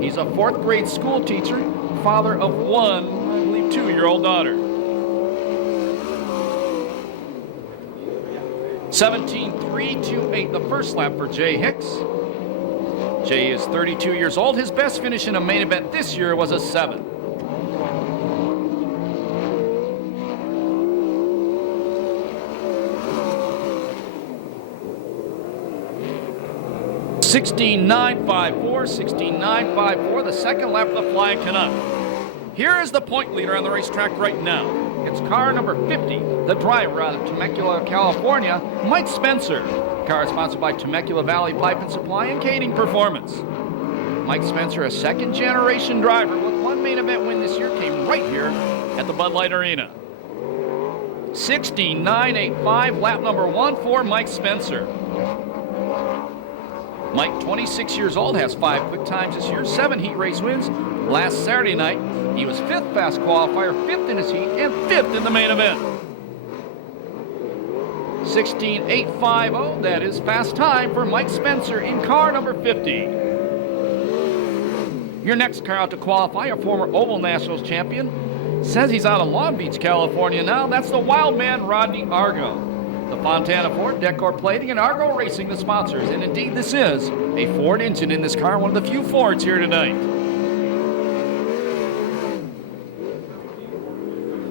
He's a 4th grade school teacher, father of one, I believe, 2-year-old daughter. 17.328, the first lap for Jay Hicks. Jay is 32 years old. His best finish in a main event this year was a 7. 16.954, 16.954, the second lap of the Flying Canuck. Here is the point leader on the racetrack right now. It's car number 50, the driver out of Temecula, California, Mike Spencer. Car is sponsored by Temecula Valley Pipe and Supply and Catering Performance. Mike Spencer, a second-generation driver with one main event win this year, came right here at the Bud Light Arena. 16.985, lap number 1 for Mike Spencer. Mike, 26 years old, has 5 quick times this year, 7 heat race wins. Last Saturday night, he was 5th fast qualifier, 5th in his heat, and 5th in the main event. 16.850, that is fast time for Mike Spencer in car number 50. Your next car out to qualify, a former Oval Nationals champion, says he's out of Long Beach, California now. That's the wild man, Rodney Argo. The Fontana Ford, Decor Plating, and Argo Racing, the sponsors. And indeed, this is a Ford engine in this car, one of the few Fords here tonight.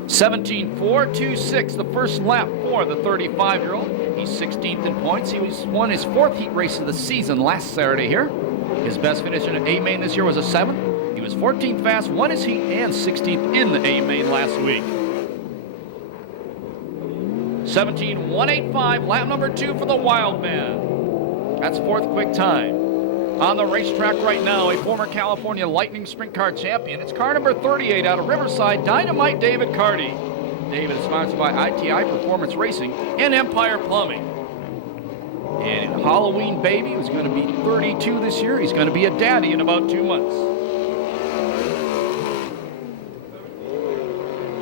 17.426, the first lap for the 35-year-old. He's 16th in points. He won his 4th heat race of the season last Saturday here. His best finish in an A-main this year was a 7. He was 14th fast, won his heat, and 16th in the A-main last week. 17.185, lap number 2 for the Wild Man. That's 4th quick time. On the racetrack right now, a former California Lightning Sprint Car champion. It's car number 38 out of Riverside, Dynamite David Carty. David is sponsored by ITI Performance Racing and Empire Plumbing. And Halloween baby, who's going to be 32 this year. He's going to be a daddy in about 2 months.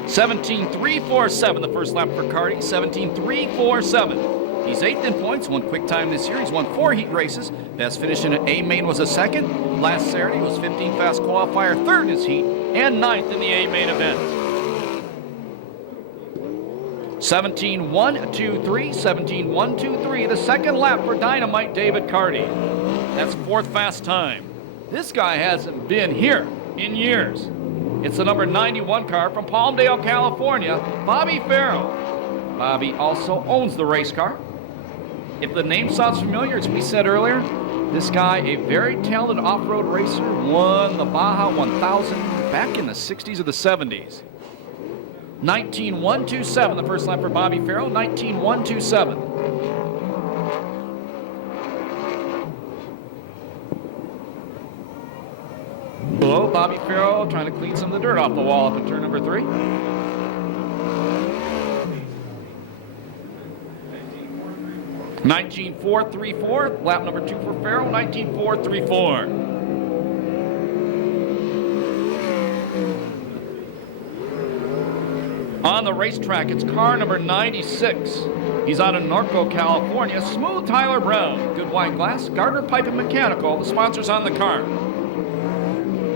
17.347, the first lap for Carty. 17.347. He's 8th in points, won quick time this year. He's won 4 heat races. Best finish in an A-main was a 2nd. Last Saturday was 15th fast qualifier, 3rd in his heat, and 9th in the A-main event. 17.123, 17.123, the second lap for Dynamite David Carty. That's 4th fast time. This guy hasn't been here in years. It's the number 91 car from Palmdale, California, Bobby Farrell. Bobby also owns the race car. If the name sounds familiar, as we said earlier, this guy, a very talented off-road racer, won the Baja 1000 back in the 60s or the 70s. 19.127, the first lap for Bobby Farrell, 19.127. Below, Bobby Farrell trying to clean some of the dirt off the wall up in turn number 3. $19.434, lap number 2 for Farrell, 19.434. On the racetrack, it's car number 96. He's out of Norco, California. Smooth Tyler Brown, Good Wine Glass, Gardner Pipe and Mechanical, the sponsors on the car.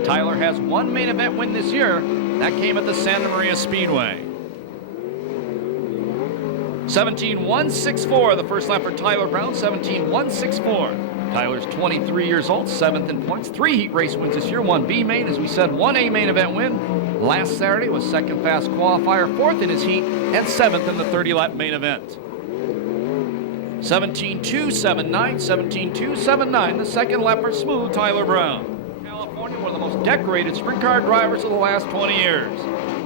Tyler has 1 main event win this year. That came at the Santa Maria Speedway. 17.164, the first lap for Tyler Brown, 17.164. Tyler's 23 years old, 7th in points, 3 heat race wins this year, 1 B main, as we said, 1 A main event win. Last Saturday was 2nd fast qualifier, 4th in his heat, and 7th in the 30-lap main event. 17.279, 17.279, the second lap for Smooth Tyler Brown. California, one of the most decorated sprint car drivers of the last 20 years.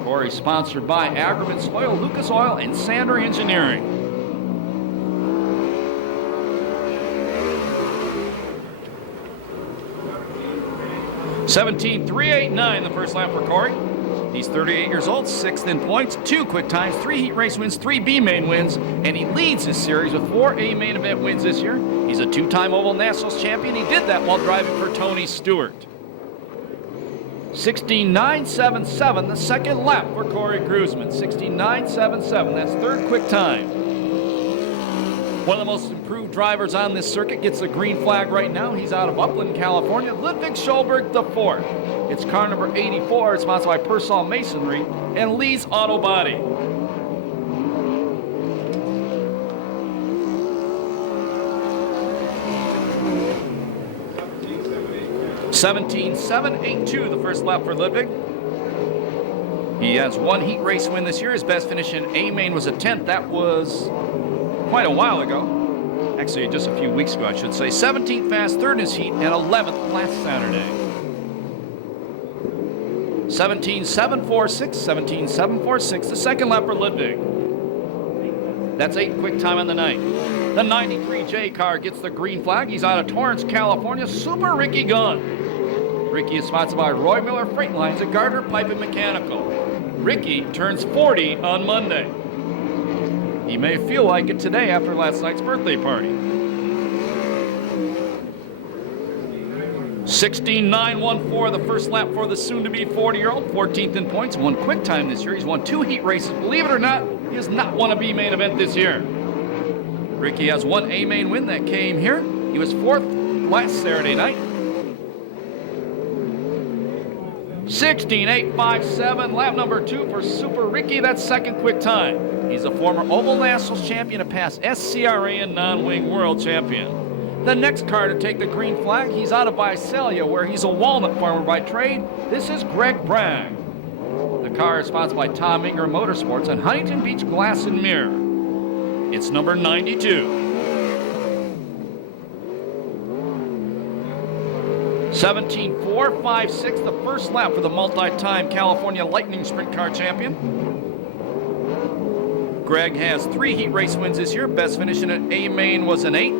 Corey, sponsored by Agrivin's Oil, Lucas Oil, and Sander Engineering. $17.389, the first lap for Corey. He's 38 years old, 6th in points, 2 quick times, 3 heat race wins, 3 B main wins, and he leads his series with 4 A main event wins this year. He's a 2-time Oval Nationals champion. He did that while driving for Tony Stewart. 16.977, the second lap for Corey Kruzman. 16.977, that's 3rd quick time. One of the most improved drivers on this circuit gets the green flag right now. He's out of Upland, California. Ludwig Schulberg the fourth. It's car number 84, sponsored by Persol Masonry and Lee's Auto Body. (17.782) the first lap for Ludwig. He has one heat race win this year. His best finish in A-Main was a 10th. That was quite a while ago. Actually, just a few weeks ago, I should say. 17th fast, third in his heat, and 11th last Saturday. 17.746, 17.746, the second lap for Ludwig. That's 8 quick time on the night. The 93J car gets the green flag. He's out of Torrance, California. Super Ricky Gunn. Ricky is sponsored by Roy Miller Freight Lines at Gardner Pipe and Mechanical. Ricky turns 40 on Monday. He may feel like it today after last night's birthday party. 16.914 the first lap for the soon-to-be 40-year-old, 14th in points, won quick time this year. He's won 2 heat races. Believe it or not, he has not won a B-main event this year. Ricky has one A-main win that came here. He was 4th last Saturday night. 16.857, lap number 2 for Super Ricky. That's second quick time. He's a former Oval Nationals champion and past SCRA and non-wing world champion. The next car to take the green flag, he's out of Visalia, where he's a walnut farmer by trade. This is Greg Bragg. The car is sponsored by Tom Ingram Motorsports and Huntington Beach Glass and Mirror. It's number 92. 17.456, the first lap for the multi-time California Lightning Sprint Car champion. Greg has 3 heat race wins this year. Best finish in an A-main was an 8.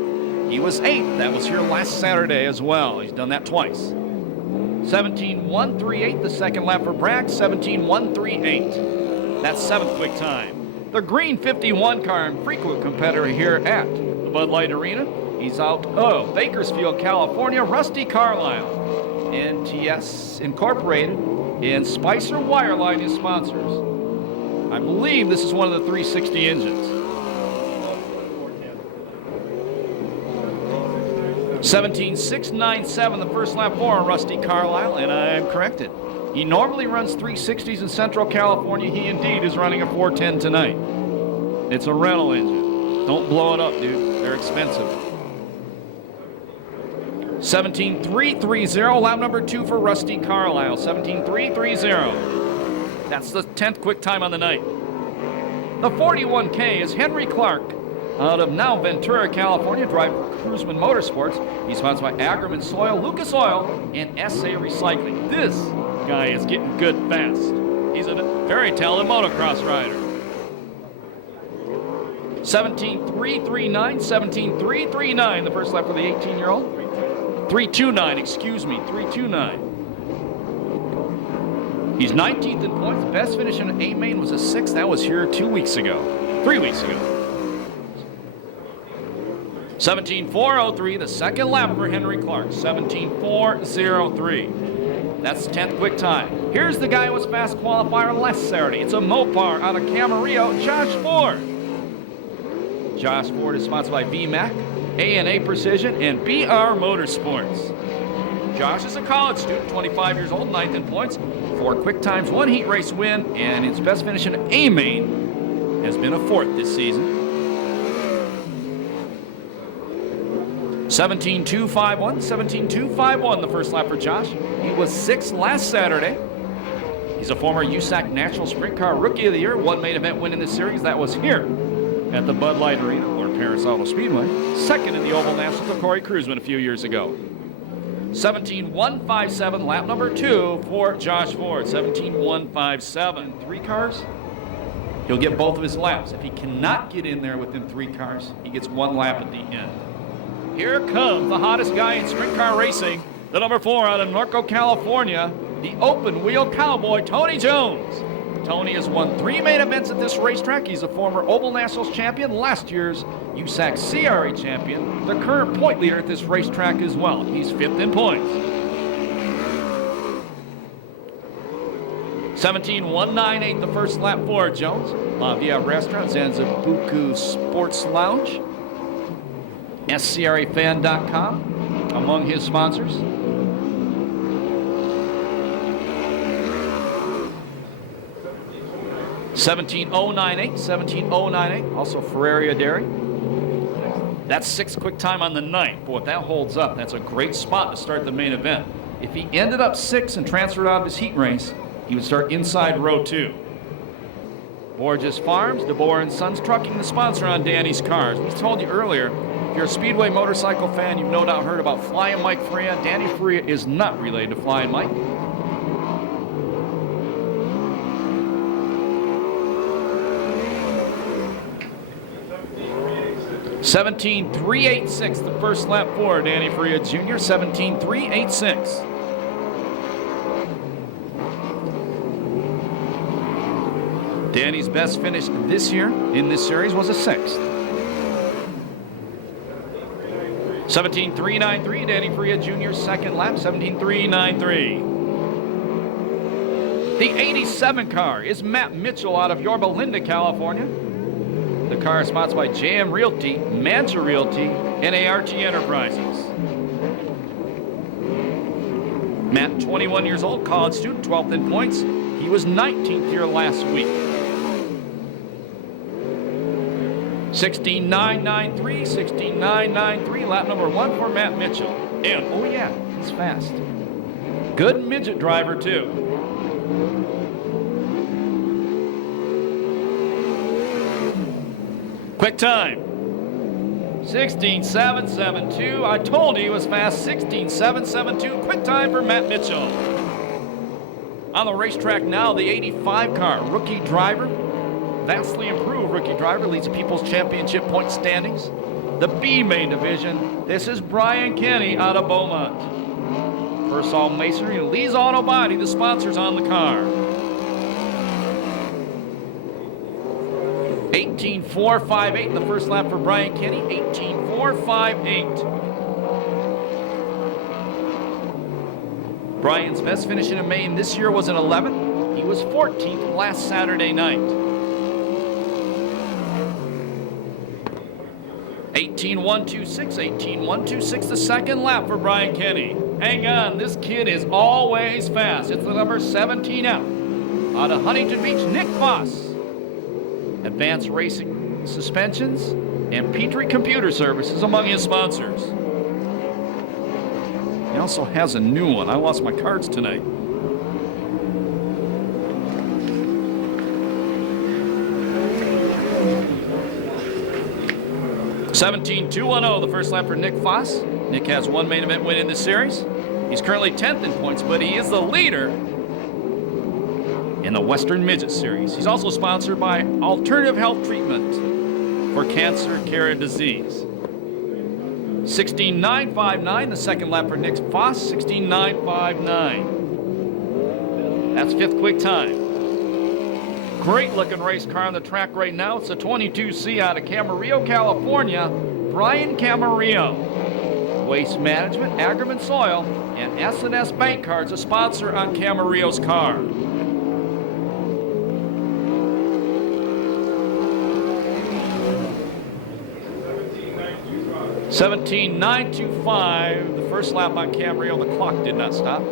He was 8th. That was here last Saturday as well. He's done that twice. 17.138, the second lap for Bragg. 17.138. That's 7th quick time. The green 51 car and frequent competitor here at the Bud Light Arena. He's out of Bakersfield, California. Rusty Carlisle. NTS Incorporated and Spicer Wireline is sponsors. I believe this is one of the 360 engines. 17.697 the first lap for Rusty Carlisle, and I am corrected. He normally runs 360s in Central California. He indeed is running a 410 tonight. It's a rental engine. Don't blow it up, dude. They're expensive. 17.330, lap number 2 for Rusty Carlisle. 17.330. That's the 10th quick time on the night. The 41K is Henry Clark out of now Ventura, California, driving for Cruzman Motorsports. He's sponsored by Ackerman Soil, Lucas Oil, and SA Recycling. This guy is getting good fast. He's a very talented motocross rider. 17.339, 17.339, the first lap for the 18-year-old. 329, excuse me, 329. He's 19th in points. Best finish in an A-main was a 6th. That was here 3 weeks ago. 17.403, the second lap for Henry Clark. 17.403. That's 10th quick time. Here's the guy who was fast qualifier last Saturday. It's a Mopar out of Camarillo, Josh Ford. Josh Ford is sponsored by VMAC, A&A Precision, and BR Motorsports. Josh is a college student, 25 years old, 9th in points, 4 quick times, 1 heat race win, and its best finish in A-main has been a 4th this season. 17.251, 17.251, the first lap for Josh. He was 6th last Saturday. He's a former USAC National Sprint Car Rookie of the Year, 1 main event win in this series. That was here at the Bud Light Arena, or Perris Auto Speedway. 2nd in the Oval National for Corey Cruzman a few years ago. 17.157, lap number 2 for Josh Ford. 17.157. 3 cars, he'll get both of his laps. If he cannot get in there within 3 cars, he gets 1 lap at the end. Here comes the hottest guy in sprint car racing, the number 4 out of Norco, California, the open wheel cowboy, Tony Jones. Tony has won 3 main events at this racetrack. He's a former Oval Nationals champion, last year's USAC CRA champion, the current point leader at this racetrack as well. He's 5th in points. 17.198 the first lap for Jones. La Via Restaurant, Zanzibuku Sports Lounge. SCRAFan.com among his sponsors. $17.098, also Ferraria Dairy. That's 6th quick time on the night. Boy, if that holds up, that's a great spot to start the main event. If he ended up 6th and transferred out of his heat race, he would start inside row 2. Borges Farms, DeBoer & Sons Trucking, the sponsor on Danny's cars. We told you earlier, if you're a Speedway motorcycle fan, you've no doubt heard about Flying Mike Faria. Danny Faria is not related to Flying Mike. 17.386, the first lap for Danny Faria Jr., 17.386. Danny's best finish this year in this series was a 6th. 17.393, Danny Faria Jr.'s second lap, 17.393. The 87 car is Matt Mitchell out of Yorba Linda, California. The car is sponsored by JM Realty, Mancha Realty, and ART Enterprises. Matt, 21 years old, college student, 12th in points. He was 19th here last week. 16.993, 16.993, lap number 1 for Matt Mitchell. And, oh yeah, he's fast. Good midget driver, too. Quick time, 16.772. I told you he was fast, 16.772. Quick time for Matt Mitchell. On the racetrack now, the 85 car, rookie driver, vastly improved rookie driver, leads the People's Championship point standings. The B main division, this is Brian Kenny out of Beaumont. Persol Masonry and Lee's Auto Body, the sponsors on the car. 18.458, the first lap for Brian Kenny, 18.458. Brian's best finish in a main this year was an 11th. He was 14th last Saturday night. 18.126, 18.126, the second lap for Brian Kenny. Hang on, this kid is always fast. It's the number 17F out of Huntington Beach, Nick Foss. Advanced Racing Suspensions and Petrie Computer Services among his sponsors. He also has a new one. I lost my cards tonight. $17.210, the first lap for Nick Foss. Nick has one main event win in this series. He's currently 10th in points, but he is the leader in the Western Midget Series. He's also sponsored by Alternative Health Treatment for cancer, care, and disease. 16.959, the second lap for Nick Foss, 16.959. That's 5th quick time. Great looking race car on the track right now. It's a 22C out of Camarillo, California. Brian Camarillo. Waste Management, Agriment Soil, and S&S Bank Cards, a sponsor on Camarillo's car. 17.925, the first lap on Camarillo. The clock did not stop.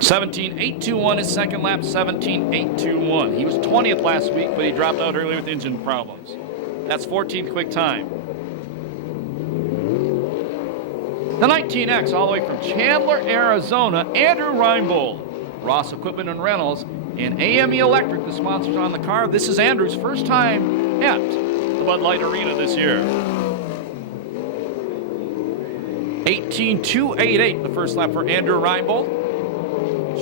$17.821 his second lap, $17.821. He was 20th last week, but he dropped out early with engine problems. That's 14th quick time. The 19X, all the way from Chandler, Arizona, Andrew Reinbold, Ross Equipment and Rentals, and AME Electric, the sponsors on the car. This is Andrew's first time at the Bud Light Arena this year. 18.288, the first lap for Andrew Reinbold.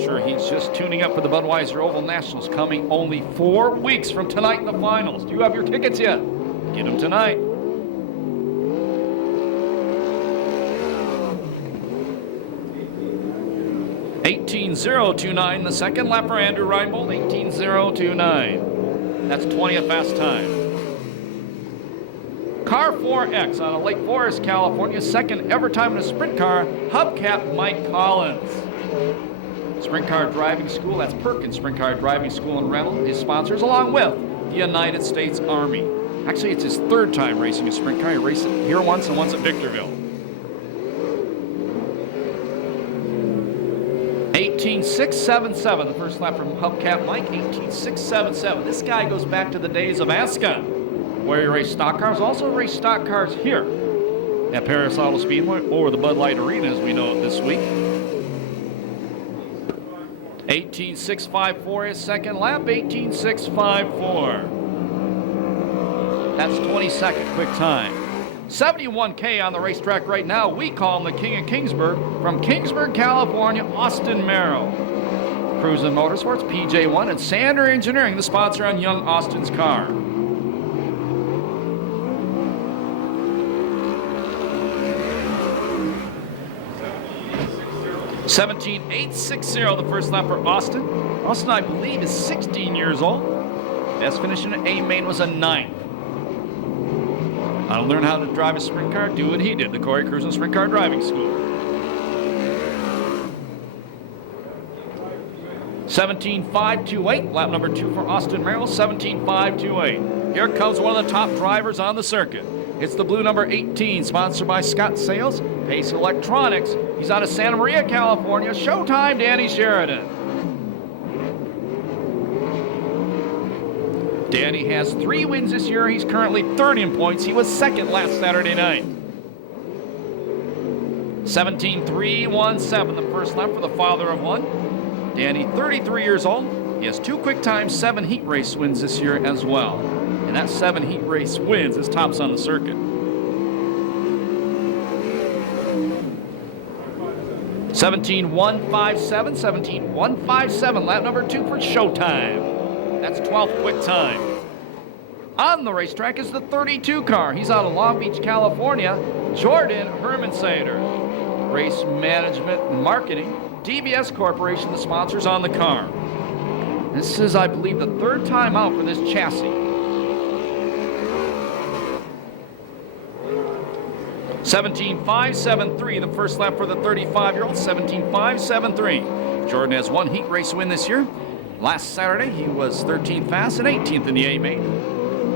Sure, he's just tuning up for the Budweiser Oval Nationals, coming only 4 weeks from tonight in the finals. Do you have your tickets yet? Get them tonight. 18.029, the second lap for Andrew Reinbold, 18.029. That's 20th fast time. Car 4X out of Lake Forest, California, second ever time in a sprint car, hubcap Mike Collins. Sprint Car Driving School, that's Perkins Sprint Car Driving School and Rental, his sponsors, along with the United States Army. Actually, it's his third time racing a sprint car. He raced it here once and once at Victorville. 18.677, the first lap from hubcap Mike, 18.677. This guy goes back to the days of Ascon, where he raced stock cars, also raced stock cars here at Perris Auto Speedway, or the Bud Light Arena as we know it this week. 18.654 his second lap, 18.654. That's 22nd quick time. 71K on the racetrack right now. We call him the King of Kingsburg. From Kingsburg, California, Austin Merrill. Cruisin' Motorsports, PJ1, and Sander Engineering, the sponsor on young Austin's car. $17.860 the first lap for Austin. Austin, I believe, is 16 years old. Best finish in an A main was a 9th. I learned how to drive a sprint car, do what he did, the Corey Cruisin' Sprint Car Driving School. 17.528, lap number 2 for Austin Merrill, 17.528. Here comes one of the top drivers on the circuit. It's the blue number 18, sponsored by Scott Sales, Pace Electronics. He's out of Santa Maria, California. Showtime, Danny Sheridan. Danny has 3 wins this year. He's currently third in points. He was second last Saturday night. 17.317, the first lap for the father of one. Danny, 33 years old. He has 2 quick times, 7 heat race wins this year as well. And that 7 heat race wins is tops on the circuit. 17.157, 17.157, lap number 2 for Showtime. That's 12th quick time. On the racetrack is the 32 car. He's out of Long Beach, California, Jordan Hermansader. Race Management and Marketing, DBS Corporation, the sponsors on the car. This is, I believe, the 3rd time out for this chassis. 17.573, the first lap for the 35-year-old, 17.573. Jordan has 1 heat race win this year. Last Saturday, he was 13th fast and 18th in the A main.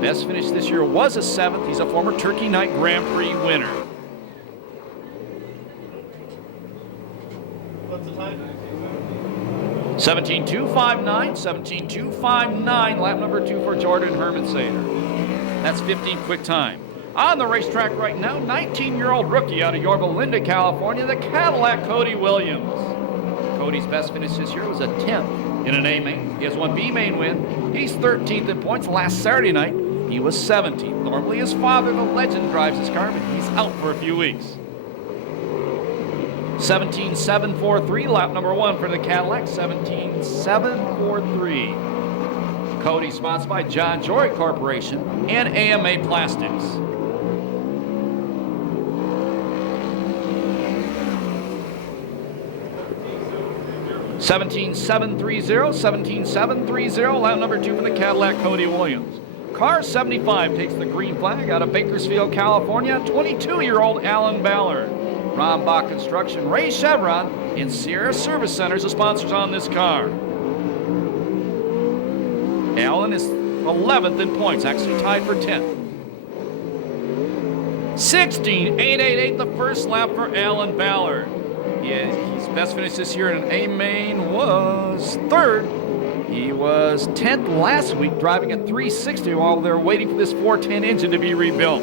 Best finish this year was a 7th. He's a former Turkey Night Grand Prix winner. What's the time? 17.259, 17.259, lap number 2 for Jordan Hermansader. That's 15th quick time. On the racetrack right now, 19-year-old rookie out of Yorba Linda, California, the Cadillac Cody Williams. Cody's best finish this year was a 10th. In an A main. He has 1 B main win. He's 13th in points. Last Saturday night, he was 17th. Normally his father, the legend, drives his car, but he's out for a few weeks. 17.743, lap number 1 for the Cadillac, 17.743. Cody, sponsored by John Jory Corporation and AMA Plastics. 17.730, 17.730, lap number 2 for the Cadillac Cody Williams. Car 75 takes the green flag out of Bakersfield, California, 22-year-old Alan Ballard. Rombach Construction, Ray Chevron, and Sierra Service Centers are sponsors on this car. Alan is 11th in points, actually tied for 10th. 16.888, the first lap for Alan Ballard. His best finish this year in an A main was 3rd. He was 10th last week, driving at 360 while they're waiting for this 410 engine to be rebuilt.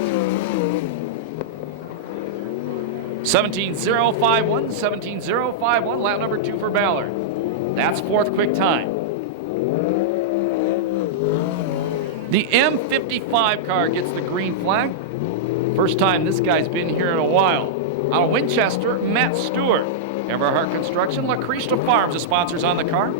17.051, 17.051, lap number 2 for Ballard. That's 4th quick time. The M55 car gets the green flag. First time this guy's been here in a while. Out of Winchester, Matt Stewart. Everhart Construction, La Crista Farms, the sponsors on the car.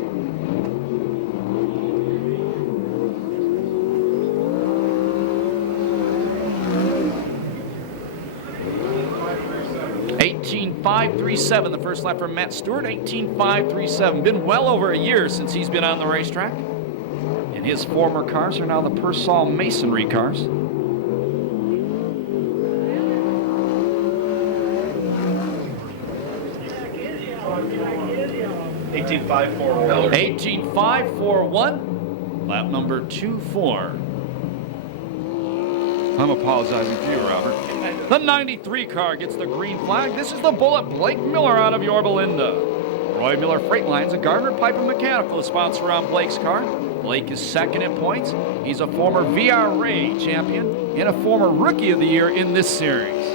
$18.537, the first lap for Matt Stewart, $18.537. Been well over a year since he's been on the racetrack. And his former cars are now the Persol Masonry cars. 18.541. 18.541. Lap number 24. I'm apologizing for you, Robert. The 93 car gets the green flag. This is the Bullet Blake Miller out of Yorba Linda. Roy Miller Freight Lines and Gardner Piper Mechanical, the sponsor on Blake's car. Blake is second in points. He's a former VRA champion and a former Rookie of the Year in this series.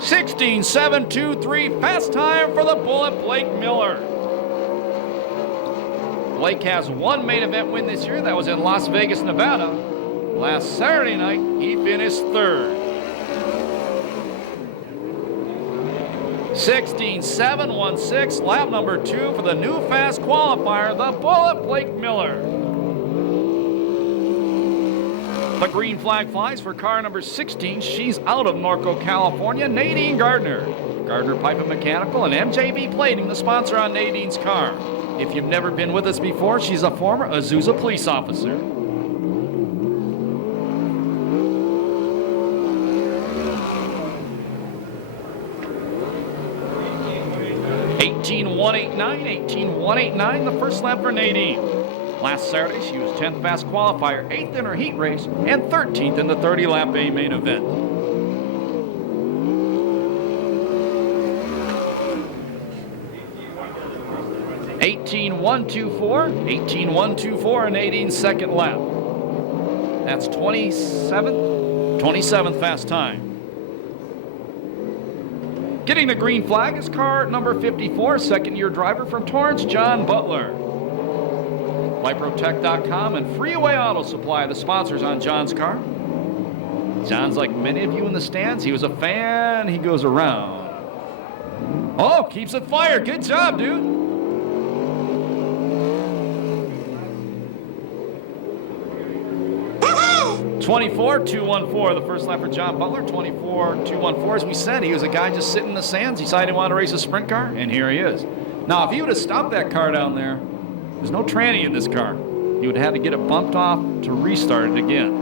16.723, fast time for the Bullet Blake Miller. Blake has one main event win this year. That was in Las Vegas, Nevada. Last Saturday night, he finished third. 16.716, lap number 2 for the new fast qualifier, the Bullet Blake Miller. The green flag flies for car number 16. She's out of Norco, California, Nadine Gardner. Gardner Pipe & Mechanical and MJB Plating, the sponsor on Nadine's car. If you've never been with us before, she's a former Azusa police officer. 18.189, the first lap for Nadine. Last Saturday, she was 10th fast qualifier, 8th in her heat race, and 13th in the 30-lap A main event. $18.124 in Nadine's second lap. That's 27th fast time. Getting the green flag is car number 54, second-year driver from Torrance, John Butler. LightProTech.com and Freeway Auto Supply, the sponsors on John's car. John's like many of you in the stands. He was a fan. He goes around. Oh, keeps it fired. Good job, dude. 24.214, the first lap for John Butler. 24.214. As we said, he was a guy just sitting in the stands. He decided he wanted to race a sprint car, and here he is. Now, if he would have stopped that car down there, there's no tranny in this car. He would have had to get it bumped off to restart it again.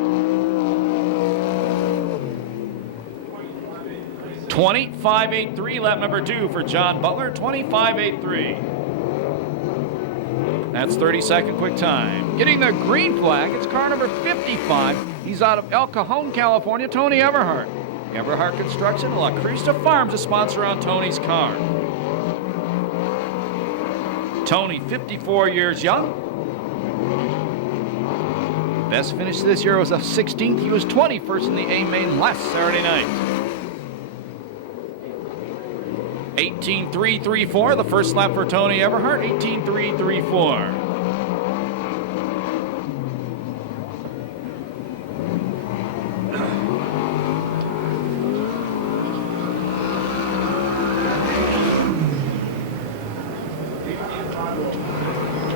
25.83, lap number 2 for John Butler. 25.83. That's 30-second quick time. Getting the green flag, it's car number 55. He's out of El Cajon, California, Tony Everhart. Everhart Construction, La Crista Farms, a sponsor on Tony's car. Tony, 54 years young. Best finish this year was a 16th. He was 21st in the A main last Saturday night. 18.334, the first lap for Tony Everhart. 18.334.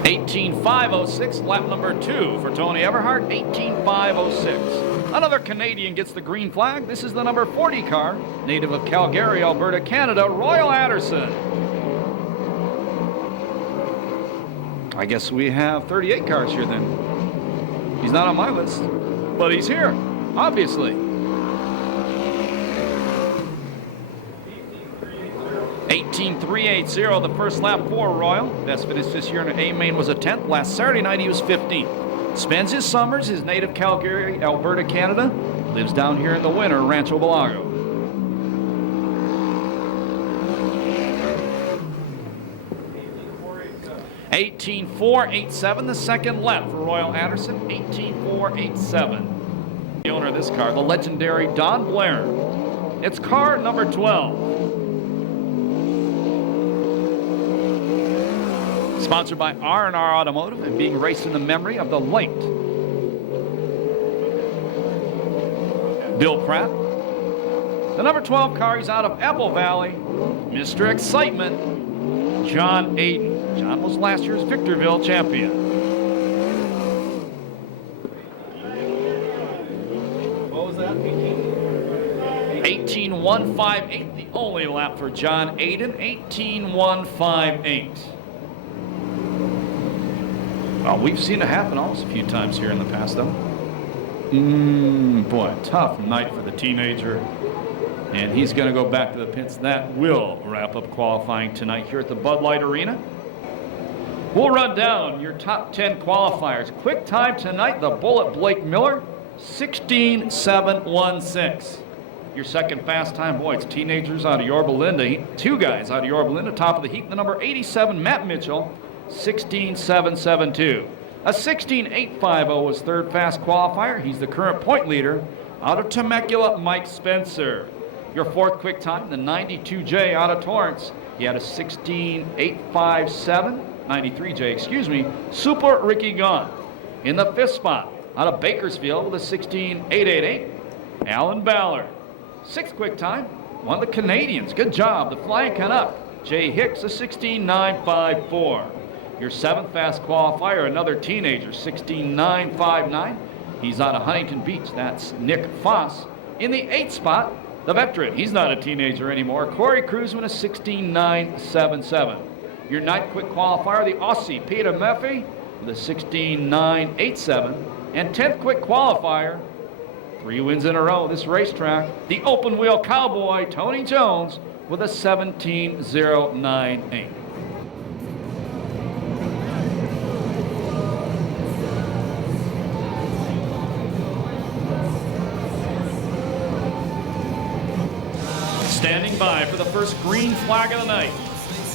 $18.506, lap number 2 for Tony Everhart. 18.506. Another Canadian gets the green flag. This is the number 40 car, native of Calgary, Alberta, Canada, Royal Anderson. I guess we have 38 cars here then. He's not on my list, but he's here, obviously. 18.380, the first lap for Royal. Best finish this year in an A main was a 10th. Last Saturday night he was 15th. Spends his summers, his native Calgary, Alberta, Canada. Lives down here in the winter, Rancho Belago. $18.487, the second lap for Royal Anderson. 18.487. The owner of this car, the legendary Don Blair. It's car number 12. Sponsored by R&R Automotive and being raced in the memory of the late Bill Pratt. The number 12 car, he's out of Apple Valley, Mr. Excitement, John Aiden. John was last year's Victorville champion. What was that? 18.158, the only lap for John Aiden. 18.158. Well, we've seen it happen almost a few times here in the past, though. Boy, tough night for the teenager. And he's going to go back to the pits. That will wrap up qualifying tonight here at the Bud Light Arena. We'll run down your top 10 qualifiers. Quick time tonight, the Bullet Blake Miller, 16.716. Your second fast time, boy, it's teenagers out of Yorba Linda. Two guys out of Yorba Linda, top of the heat. The number 87, Matt Mitchell, 16.772. A 16.850 was third fast qualifier. He's the current point leader out of Temecula, Mike Spencer. Your fourth quick time, the 92J out of Torrance. He had a 16.857, 93J, excuse me, Super Ricky Gunn. In the fifth spot, out of Bakersfield with a 16.888, Alan Ballard. Sixth quick time, one of the Canadians. Good job, the Flying Canuck. Jay Hicks, a 16.954. Your seventh fast qualifier, another teenager, 16.959. He's out of Huntington Beach. That's Nick Foss. In the eighth spot, the veteran. He's not a teenager anymore. Corey Cruzman, a 16.977. Your ninth quick qualifier, the Aussie, Peter Murphy, with a 16.987. And 10th quick qualifier, 3 wins in a row this racetrack, the open wheel cowboy, Tony Jones, with a 17.098. Standing by for the first green flag of the night.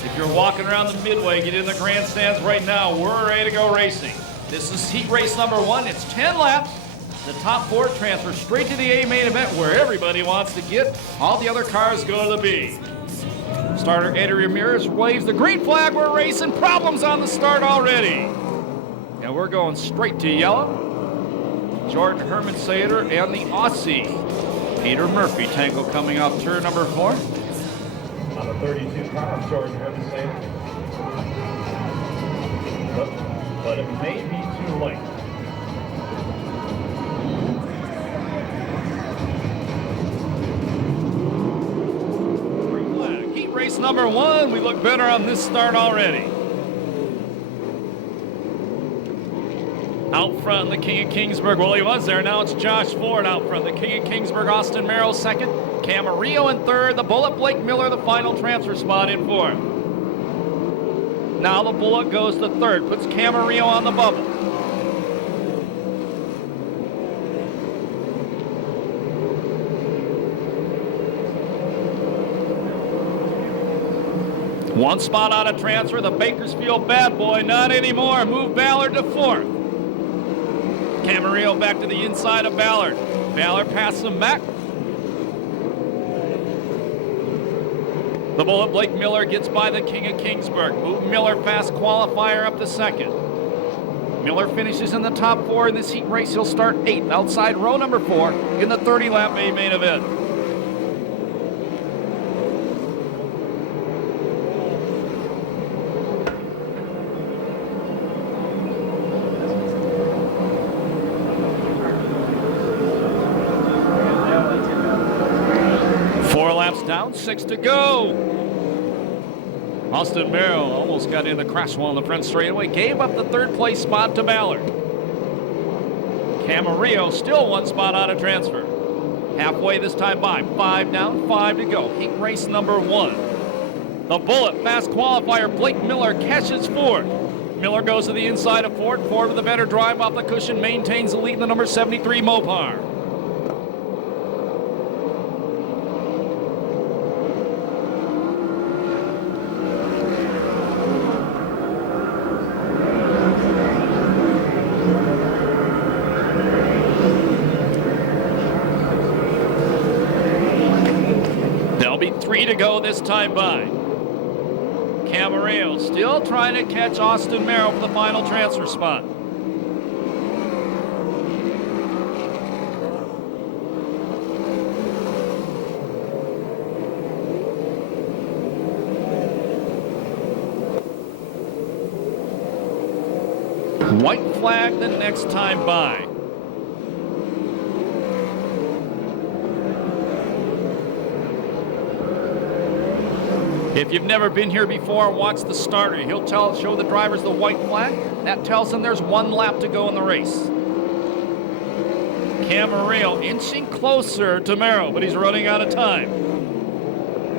If you're walking around the midway, get in the grandstands right now. We're ready to go racing. This is heat race number 1. It's 10 laps. The top 4 transfer straight to the A main event where everybody wants to get. All the other cars go to the B. Starter Eddie Ramirez waves the green flag. We're racing. Problems on the start already. And we're going straight to yellow. Jordan Herman Sater and the Aussie Peter Murphy tangle coming off turn number 4. On the 32 car, Jordan Herman saying. But it may be too late. Green flag. Heat race number 1. We look better on this start already. Out front, the King of Kingsburg. Well, he was there. Now it's Josh Ford out front. The King of Kingsburg, Austin Merrill second. Camarillo in third. The Bullet Blake Miller, the final transfer spot in fourth. Now the Bullet goes to third. Puts Camarillo on the bubble. One spot out of transfer. The Bakersfield bad boy. Not anymore. Move Ballard to fourth. Camarillo back to the inside of Ballard. Ballard passes him back. The Bullet Blake Miller gets by the King of Kingsburg. Move Miller fast qualifier up to second. Miller finishes in the top 4 in this heat race. He'll start 8th outside row number 4 in the 30-lap main event. Down, 6 to go. Austin Merrill almost got in the crash wall on the front straightaway. Gave up the third place spot to Ballard. Camarillo still 1 spot out of transfer. Halfway this time by. 5 down, 5 to go. Heat race number 1. The Bullet fast qualifier Blake Miller catches Ford. Miller goes to the inside of Ford. Ford with a better drive off the cushion maintains the lead in the number 73 Mopar. To go this time by. Camarillo still trying to catch Austin Merrill for the final transfer spot. White flag the next time by. If you've never been here before, watch the starter. He'll show the drivers the white flag. That tells them there's 1 lap to go in the race. Camarillo inching closer to Merrill, but he's running out of time.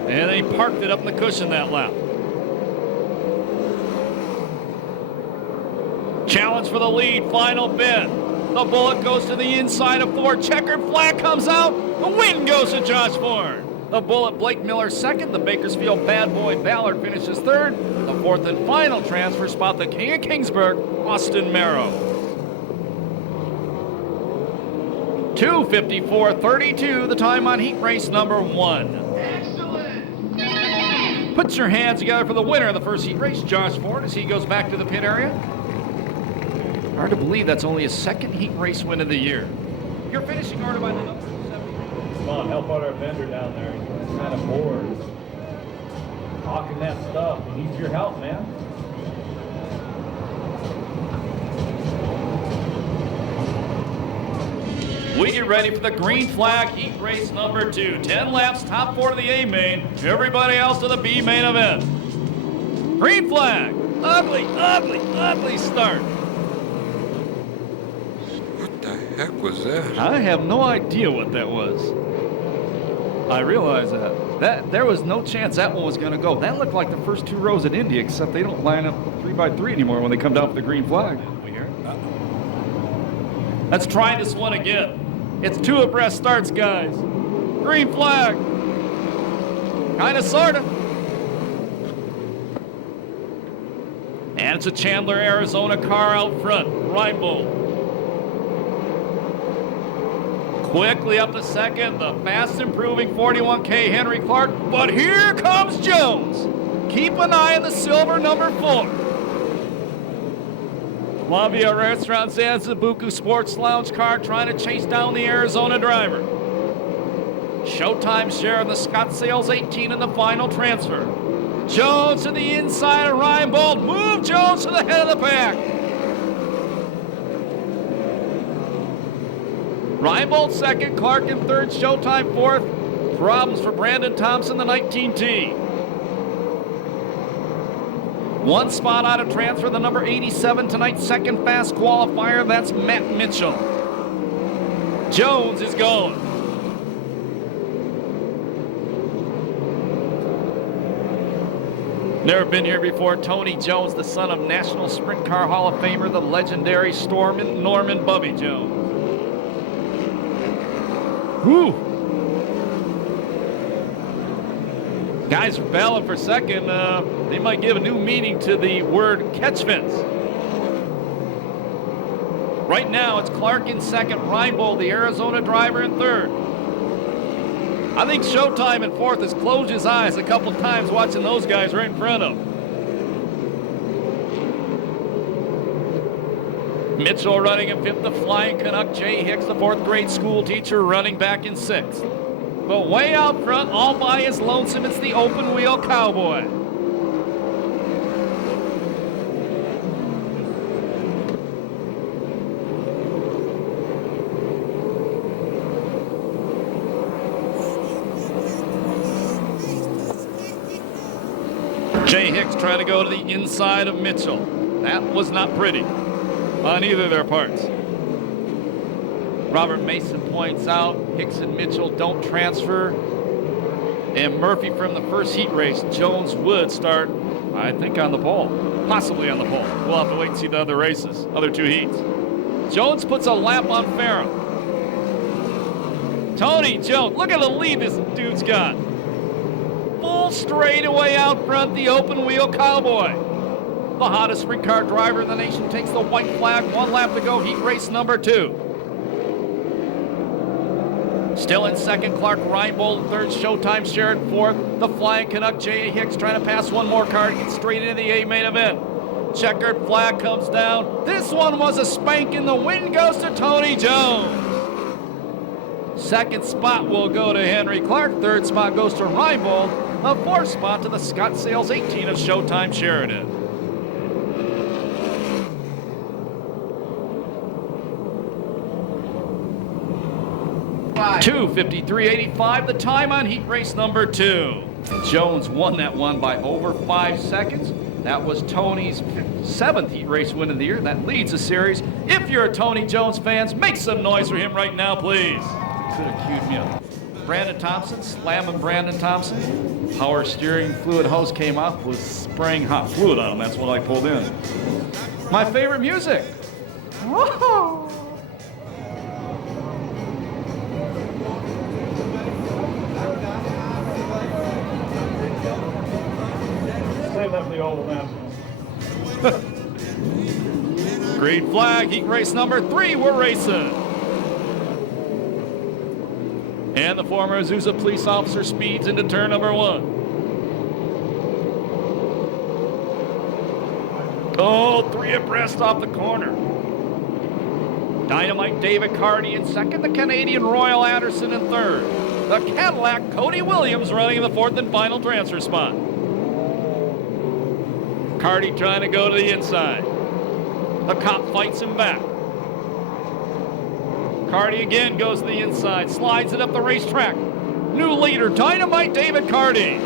And then he parked it up in the cushion that lap. Challenge for the lead, final bid. The Bullet goes to the inside of Ford. Checkered flag comes out. The win goes to Josh Ford. The Bullet, Blake Miller second. The Bakersfield Bad Boy Ballard finishes third. The fourth and final transfer spot, the King of Kingsburg, Austin Merrow. 2:54.32, the time on heat race number 1. Excellent! Put your hands together for the winner of the first heat race, Josh Ford, as he goes back to the pit area. Hard to believe that's only his second heat race win of the year. Your finishing order by the number 7. Come on, help out our vendor down there. He's kind of bored. Talking that stuff. He needs your help, man. We get ready for the green flag heat race number 2. 10 laps, top 4 to the A main, everybody else to the B main event. Green flag. Ugly, ugly, ugly start. What the heck was that? I have no idea what that was. I realize that there was no chance that one was going to go. That looked like the first 2 rows at Indy, except they don't line up 3x3 anymore when they come down for the green flag. Let's try this one again. It's 2 abreast starts, guys. Green flag. Kinda, sorta. And it's a Chandler, Arizona car out front. Reinbold. Quickly up to second, the fast improving 41K Henry Clark. But here comes Jones. Keep an eye on the silver number 4. Columbia Restaurant Zanzibuku Sports Lounge car trying to chase down the Arizona driver. Showtime share of the Scottsdale's 18 in the final transfer. Jones to the inside of Reinbold. Move Jones to the head of the pack. Reinbold second, Clark in third, Showtime fourth. Problems for Brandon Thompson, the 19T. 1 spot out of transfer, the number 87, tonight's second fast qualifier, that's Matt Mitchell. Jones is going. Never been here before. Tony Jones, the son of National Sprint Car Hall of Famer, the legendary Norman Bubby Jones. Whew. Guys are battling for second. They might give a new meaning to the word catch fence. Right now, it's Clark in second, Reinbold, the Arizona driver, in third. I think Showtime in fourth has closed his eyes a couple times watching those guys right in front of him. Mitchell running in fifth, the Flying Canuck. Jay Hicks, the 4th grade school teacher, running back in sixth. But way out front, all by his lonesome, it's the open wheel Cowboy. Jay Hicks trying to go to the inside of Mitchell. That was not pretty on either of their parts. Robert Mason points out Hicks and Mitchell don't transfer. And Murphy from the first heat race, Jones would start, I think, on the pole. Possibly on the pole. We'll have to wait and see the other races, other 2 heats. Jones puts a lap on Farrell. Tony Jones, look at the lead this dude's got. Full straightaway out front, the open wheel Cowboy. The hottest sprint car driver in the nation takes the white flag. 1 lap to go, heat race number 2. Still in second, Clark Reinbold. Third, Showtime Sherrod. Fourth, the Flying Canuck, J.A. Hicks trying to pass one more car to get straight into the A main event. Checkered flag comes down. This one was a spank, and the win goes to Tony Jones. Second spot will go to Henry Clark. Third spot goes to Reinbold. A 4th spot to the Scottsdale's 18 of Showtime Sheridan. $2:53.85, the time on heat race number 2. Jones won that one by over 5 seconds. That was Tony's 7th heat race win of the year. That leads the series. If you're a Tony Jones fan, make some noise for him right now, please. Could have queued me up. Brandon Thompson, slamming Brandon Thompson. power steering fluid hose came off, was spraying hot fluid on them. That's what I pulled in. My favorite music. Whoa. They left the old man. Green flag, heat race number 3, we're racing. And the former Azusa police officer speeds into turn number 1. Oh, 3 abreast off the corner. Dynamite David Carty in second, the Canadian Royal Anderson in third. The Cadillac Cody Williams running in the 4th and final transfer spot. Carty trying to go to the inside. The cop fights him back. Carty again goes to the inside, slides it up the racetrack. New leader, Dynamite David Carty.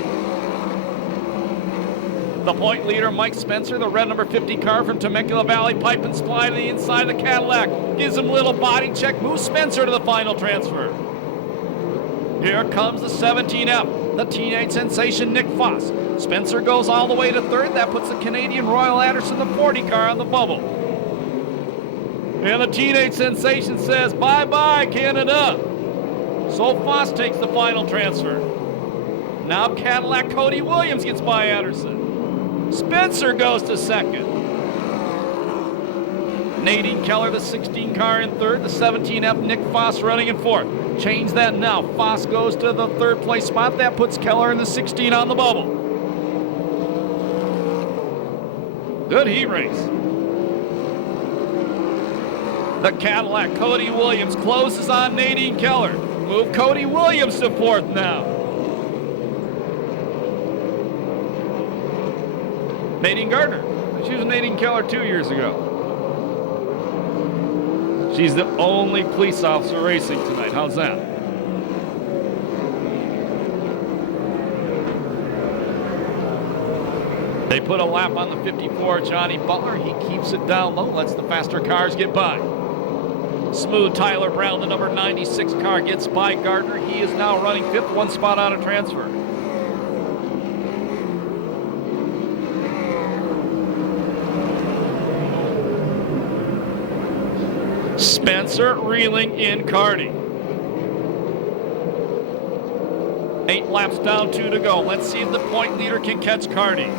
The point leader, Mike Spencer, the red number 50 car from Temecula Valley, pipe and slide to the inside of the Cadillac. Gives him a little body check, moves Spencer to the final transfer. Here comes the 17F, the teenage sensation Nick Foss. Spencer goes all the way to third. That puts the Canadian Royal Anderson, the 40 car, on the bubble. And the teenage sensation says, bye-bye, Canada. So Foss takes the final transfer. Now Cadillac Cody Williams gets by Anderson. Spencer goes to second. Nadine Keller, the 16 car, in third. The 17F, Nick Foss running in fourth. Change that now. Foss goes to the third place spot. That puts Keller in the 16 on the bubble. Good heat race. The Cadillac Cody Williams closes on Nadine Keller. Move Cody Williams to fourth now. Nadine Gardner. She was Nadine Keller 2 years ago. She's the only police officer racing tonight. How's that? They put a lap on the 54, Johnny Butler. He keeps it down low, lets the faster cars get by. Smooth Tyler Brown, the number 96 car, gets by Gardner. He is now running fifth, 1 spot out of transfer. Spencer reeling in Carty. 8 laps down, 2 to go. Let's see if the point leader can catch Carty.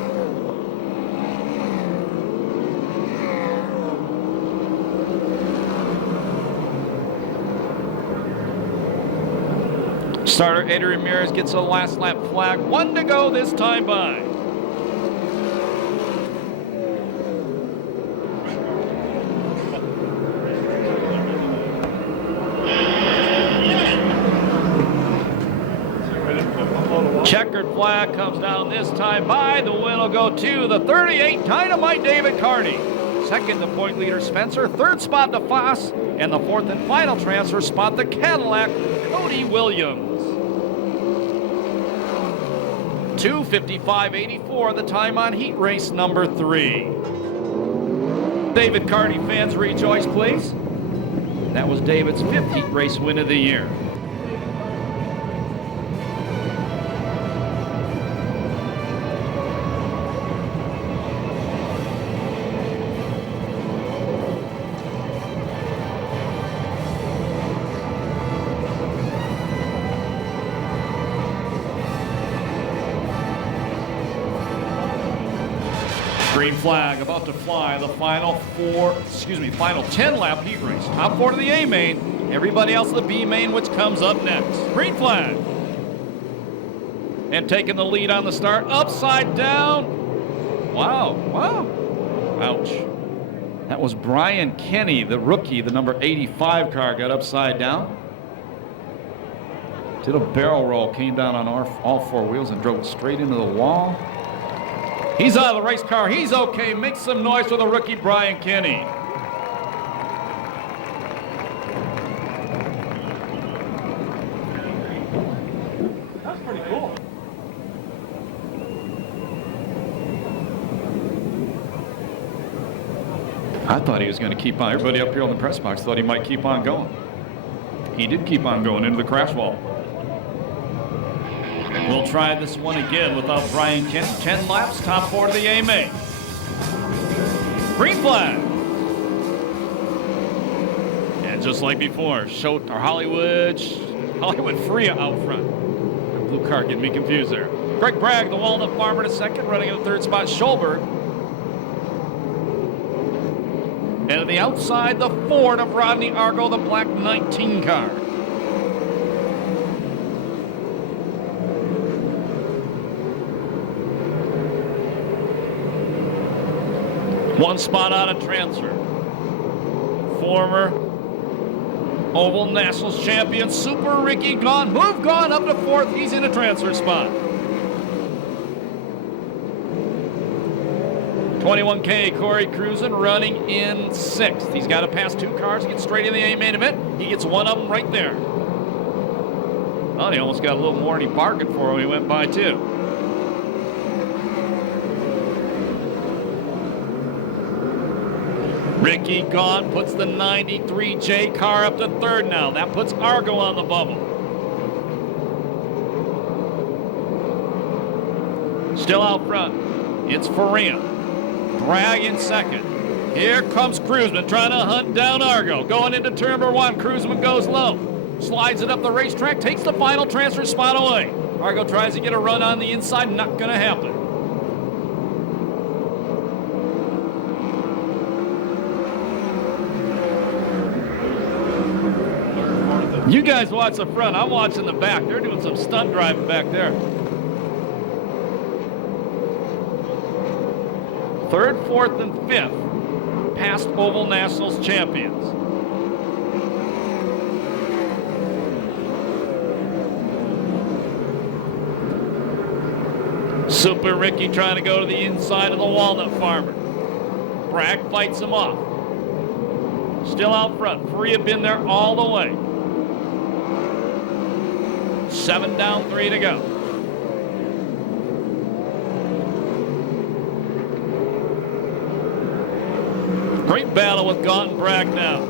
Starter Eddie Ramirez gets a last lap flag. 1 to go this time by. Checkered flag comes down this time by. The win will go to the 38 Dynamite David Carty. Second, the point leader Spencer. Third spot to Foss. And the 4th and final transfer spot, the Cadillac Cody Williams. 2:55.84, the time on heat race number 3. David Carty fans rejoice, please. That was David's 5th heat race win of the year. Green flag about to fly. The final 10 lap heat race. Top 4 to the A main. Everybody else to the B main, which comes up next. Green flag. And taking the lead on the start. Upside down. Wow. Ouch. That was Brian Kenny, the rookie, the number 85 car, got upside down. Did a barrel roll, came down on all 4 wheels and drove straight into the wall. He's out of the race car. He's okay. Make some noise for the rookie, Brian Kenny. That's pretty cool. I thought he was going to keep on. Everybody up here on the press box thought he might keep on going. He did keep on going into the crash wall. We'll try this one again without Brian Kenny. 10 laps, top 4 to the A main. Green flag. And just like before, Hollywood Freya out front. Blue car getting me confused there. Greg Bragg, the Walnut Farmer, to second, running in the third spot, Schulberg. And on the outside, the Ford of Rodney Argo, the black 19 car. One spot out of transfer. Former Oval Nationals champion, Super Ricky Gone. Move Gone up to fourth. He's in a transfer spot. 21K, Corey Cruzen running in sixth. He's got to pass 2 cars to get straight in the A main event. He gets one of them right there. Well, he almost got a little more than he bargained for when he went by 2. Ricky Gaunt puts the 93J car up to third now. That puts Argo on the bubble. Still out front, it's Faria. Bragg in second. Here comes Cruzman trying to hunt down Argo. Going into turn number 1, Cruzman goes low. Slides it up the racetrack, takes the final transfer spot away. Argo tries to get a run on the inside, not gonna happen. You guys watch the front, I'm watching the back. They're doing some stunt driving back there. Third, fourth, and fifth, past Oval Nationals champions. Super Ricky trying to go to the inside of the Walnut Farmer. Bragg fights him off. Still out front. Faria been there all the way. 7 down, 3 to go. Great battle with Gaunt and Bragg now.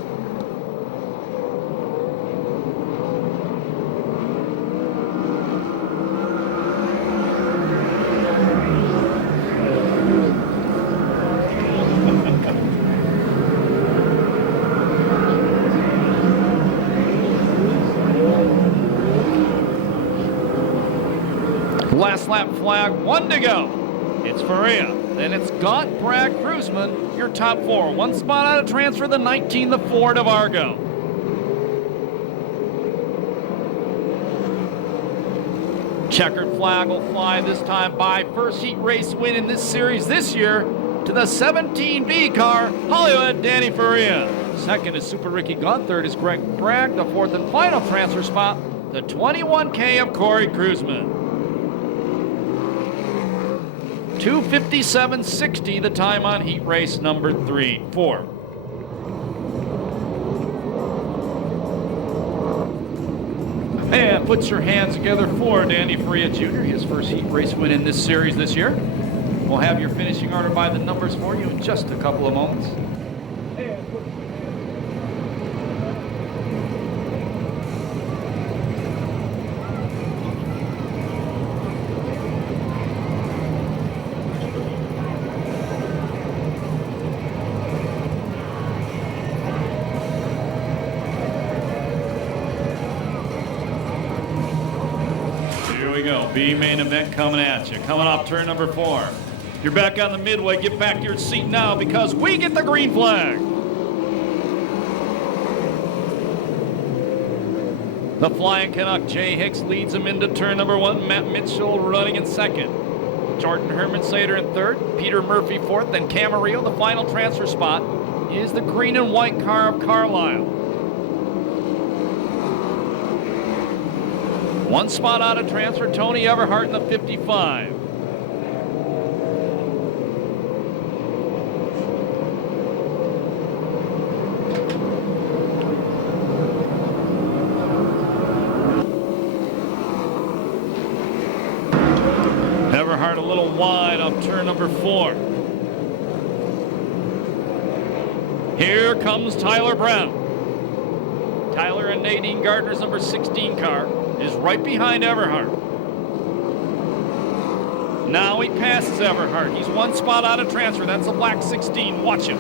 Last lap flag, 1 to go. It's Faria. Then it's Gaunt, Bragg, Cruzman, your top 4. 1 spot out of transfer, the 19, the Ford of Argo. Checkered flag will fly this time by first heat race win in this series this year to the 17B car, Hollywood Danny Faria. Second is Super Ricky Gaunt. Third is Greg Bragg. The fourth and final transfer spot, the 21K of Corey Cruzman. 2:57.60 the time on heat race number 4. And puts your hands together for Danny Faria Jr., his first heat race win in this series this year. We'll have your finishing order by the numbers for you in just a couple of moments. B main event coming at you. Coming off turn number 4. You're back on the midway. Get back to your seat now because we get the green flag. The Flying Canuck, Jay Hicks, leads him into turn number 1. Matt Mitchell running in second. Jordan Herman Sater in third. Peter Murphy fourth. Then Camarillo. The final transfer spot is the green and white car of Carlisle. 1 spot out of transfer, Tony Everhart in the 55. Everhart a little wide off turn number 4. Here comes Tyler Brown. Tyler and Nadine Gardner's number 16 car is right behind Everhart. Now he passes Everhart. He's one spot out of transfer. That's a black 16. Watch him.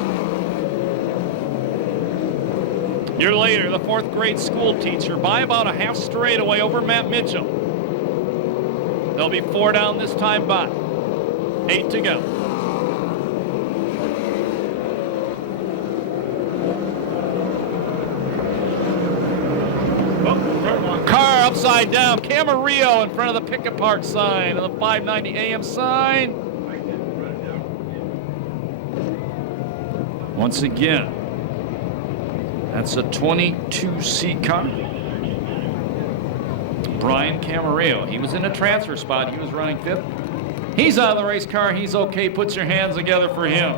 Year later, the 4th grade school teacher by about a half straightaway over Matt Mitchell. There'll be 4 down this time by. 8 to go. Car upside down. Camarillo in front of the Pickett Park sign and the 590 AM sign. Once again, that's a 22C car. Brian Camarillo. He was in a transfer spot. He was running 5th. He's out of the race car. He's okay. Put your hands together for him.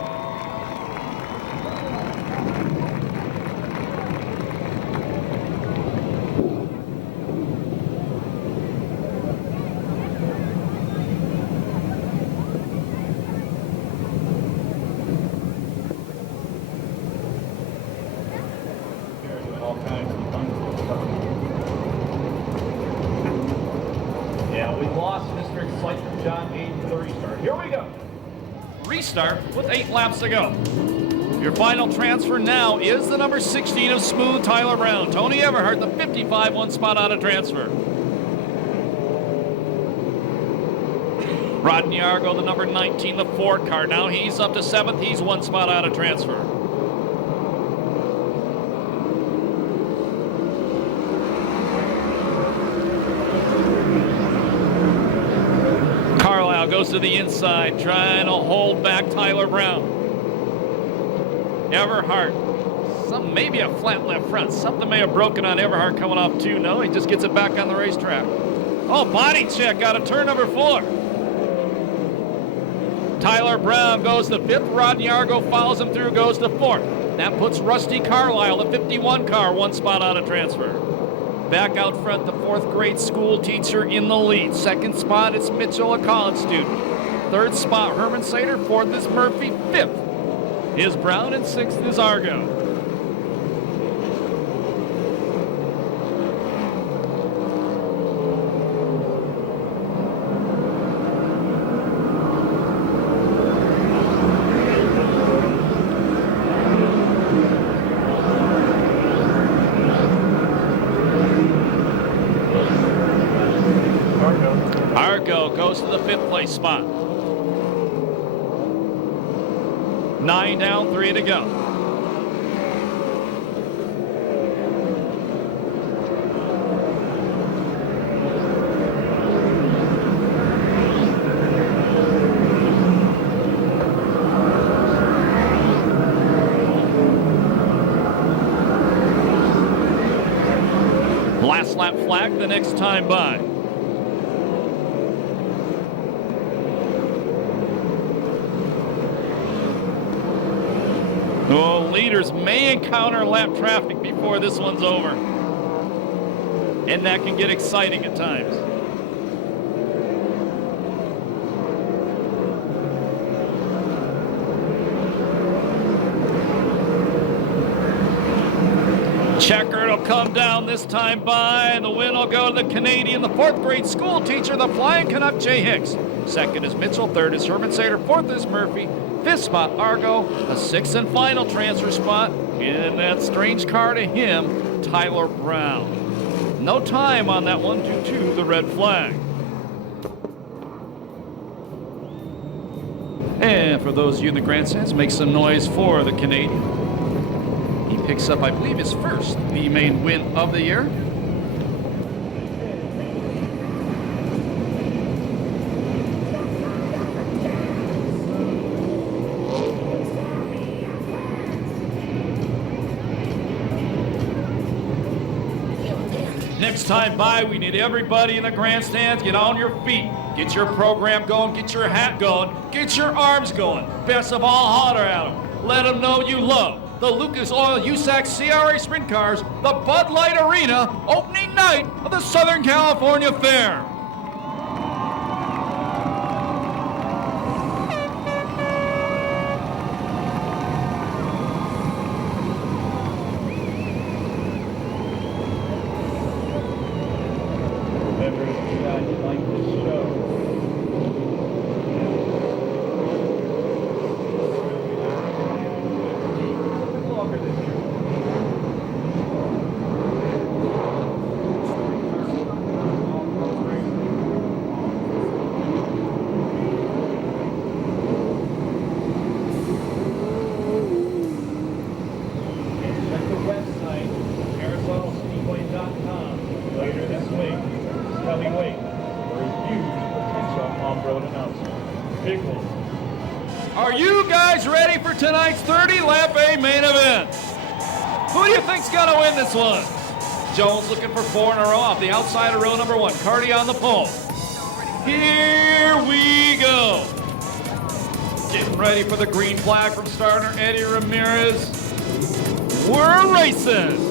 All kinds of fun stuff. Yeah, we lost Mr. Excitement John 8 for the restart. Here we go. Restart with 8 laps to go. Your final transfer now is the number 16 of Smooth, Tyler Brown. Tony Everhart, the 55, 1 spot out of transfer. Rodney Argo, the number 19, the Ford car. Now he's up to 7th. He's 1 spot out of transfer. Goes to the inside, trying to hold back Tyler Brown. Everhart, maybe a flat left front. Something may have broken on Everhart coming off 2. No, he just gets it back on the racetrack. Oh, body check out of turn number 4. Tyler Brown goes to 5th. Rodney Argo follows him through, goes to 4th. That puts Rusty Carlisle, the 51 car, 1 spot out of transfer. Back out front, the 4th grade school teacher in the lead. 2nd spot, it's Mitchell, a college student. 3rd spot, Herman Sater. 4th is Murphy. 5th is Brown, and 6th is Argo. Argo goes to the 5th place spot. 9 down, 3 to go. Last lap flag the next time by. Oh, leaders may encounter lap traffic before this one's over. And that can get exciting at times. Checkered will come down this time by, and the win will go to the Canadian, the 4th grade school teacher, the Flying Canuck, Jay Hicks. 2nd is Mitchell, 3rd is Herman Sater, 4th is Murphy, 5th spot Argo, a 6th and final transfer spot in that strange car to him, Tyler Brown. No time on that one due to the red flag. And for those of you in the grandstands, make some noise for the Canadian. He picks up, I believe, his first B-main win of the year. Next time by, we need everybody in the grandstands. Get on your feet. Get your program going. Get your hat going. Get your arms going. Best of all, holler at them. Let them know you love the Lucas Oil USAC CRA Sprint Cars, the Bud Light Arena, opening night of the Southern California Fair. Remember, if you guys like this show, tonight's 30-lap A main event. Who do you think's gonna win this one? Jones looking for 4 in a row off the outside of row number 1. Carty on the pole. Here we go. Getting ready for the green flag from starter Eddie Ramirez. We're racing.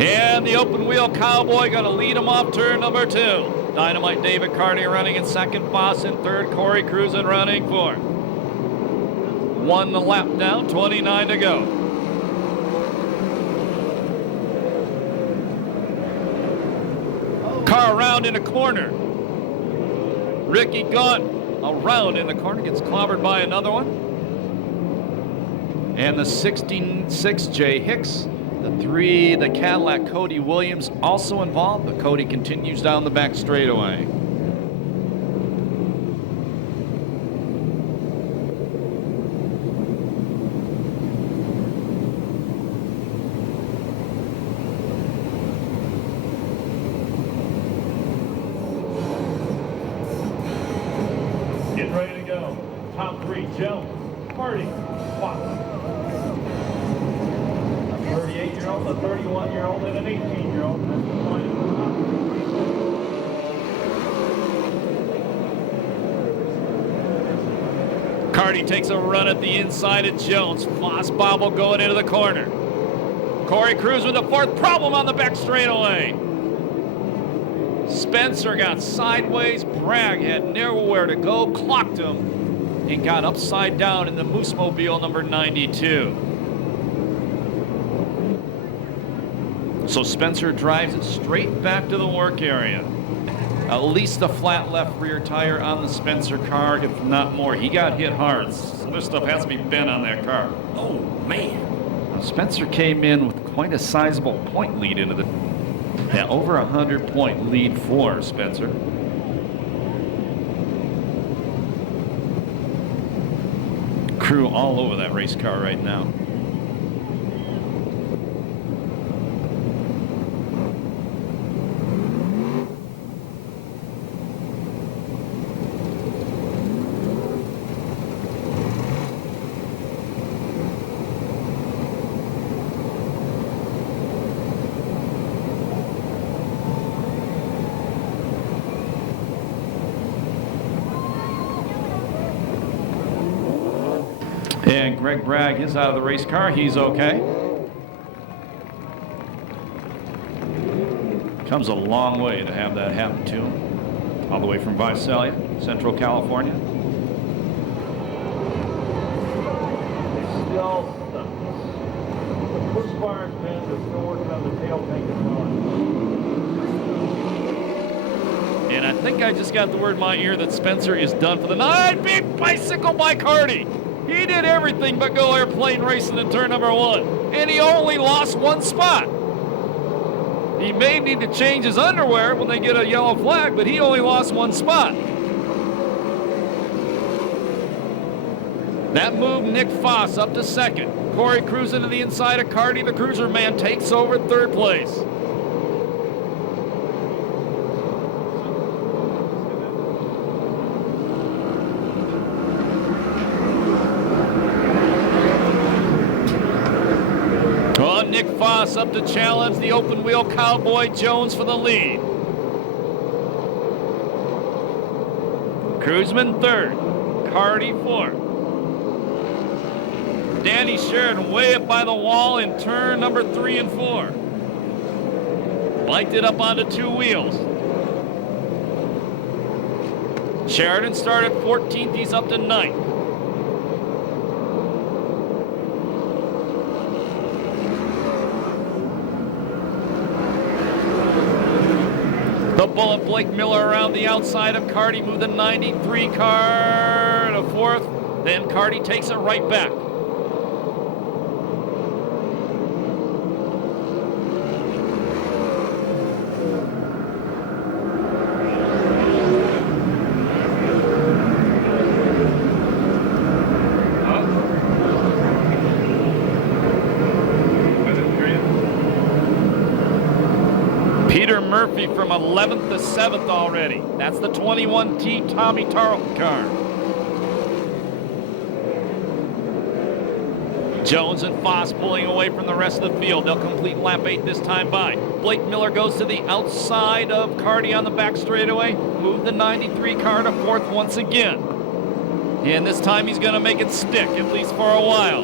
And the open wheel cowboy gonna lead him off turn number 2. Dynamite David Carty running in second, Foss in third, Corey Cruzen running fourth. 1 lap down, 29 to go. Car around in a corner. Ricky Gunn around in the corner, gets clobbered by another one. And the 66 Jay Hicks. The 3, the Cadillac Cody Williams also involved, but Cody continues down the back straightaway. Getting ready to go. Top 3, Jones, Carty, Fox. 38-year-old, a 31-year-old, and an 18-year-old. Carty takes a run at the inside of Jones. Foss bobble going into the corner. Corey Cruz with the 4th, problem on the back straightaway. Spencer got sideways. Bragg had nowhere to go, clocked him, and got upside down in the Moose Mobile number 92. So Spencer drives it straight back to the work area. At least a flat left rear tire on the Spencer car, if not more. He got hit hard. Some other stuff has to be bent on that car. Oh, man. Now, Spencer came in with quite a sizable point lead into the, over 100-point lead for Spencer. Crew all over that race car right now. And Greg Bragg is out of the race car. He's okay. Comes a long way to have that happen to him. All the way from Visalia, Central California. Still stuck. The push bar's been, they're still working on the tail tank as well. And I think I just got the word in my ear that Spencer is done for the night. Big bicycle by Carty. He did everything but go airplane racing in turn number 1. And he only lost 1 spot. He may need to change his underwear when they get a yellow flag, but he only lost 1 spot. That moved Nick Foss up to 2nd. Corey cruising to the inside of Carty. The cruiser man takes over 3rd place. Nick Foss up to challenge the open wheel cowboy Jones for the lead. Cruzman 3rd, Carty 4th. Danny Sheridan way up by the wall in turn number 3 and 4. Biked it up onto 2 wheels. Sheridan started 14th, he's up to 9th. The bullet Blake Miller around the outside of Carty, moved the 93 car to 4th. Then Carty takes it right back. Murphy Murphy from 11th to 7th already. That's the 21T Tommy Tarleton car. Jones and Foss pulling away from the rest of the field. They'll complete lap 8 this time by. Blake Miller goes to the outside of Carty on the back straightaway. Move the 93 car to 4th once again. And this time he's going to make it stick, at least for a while.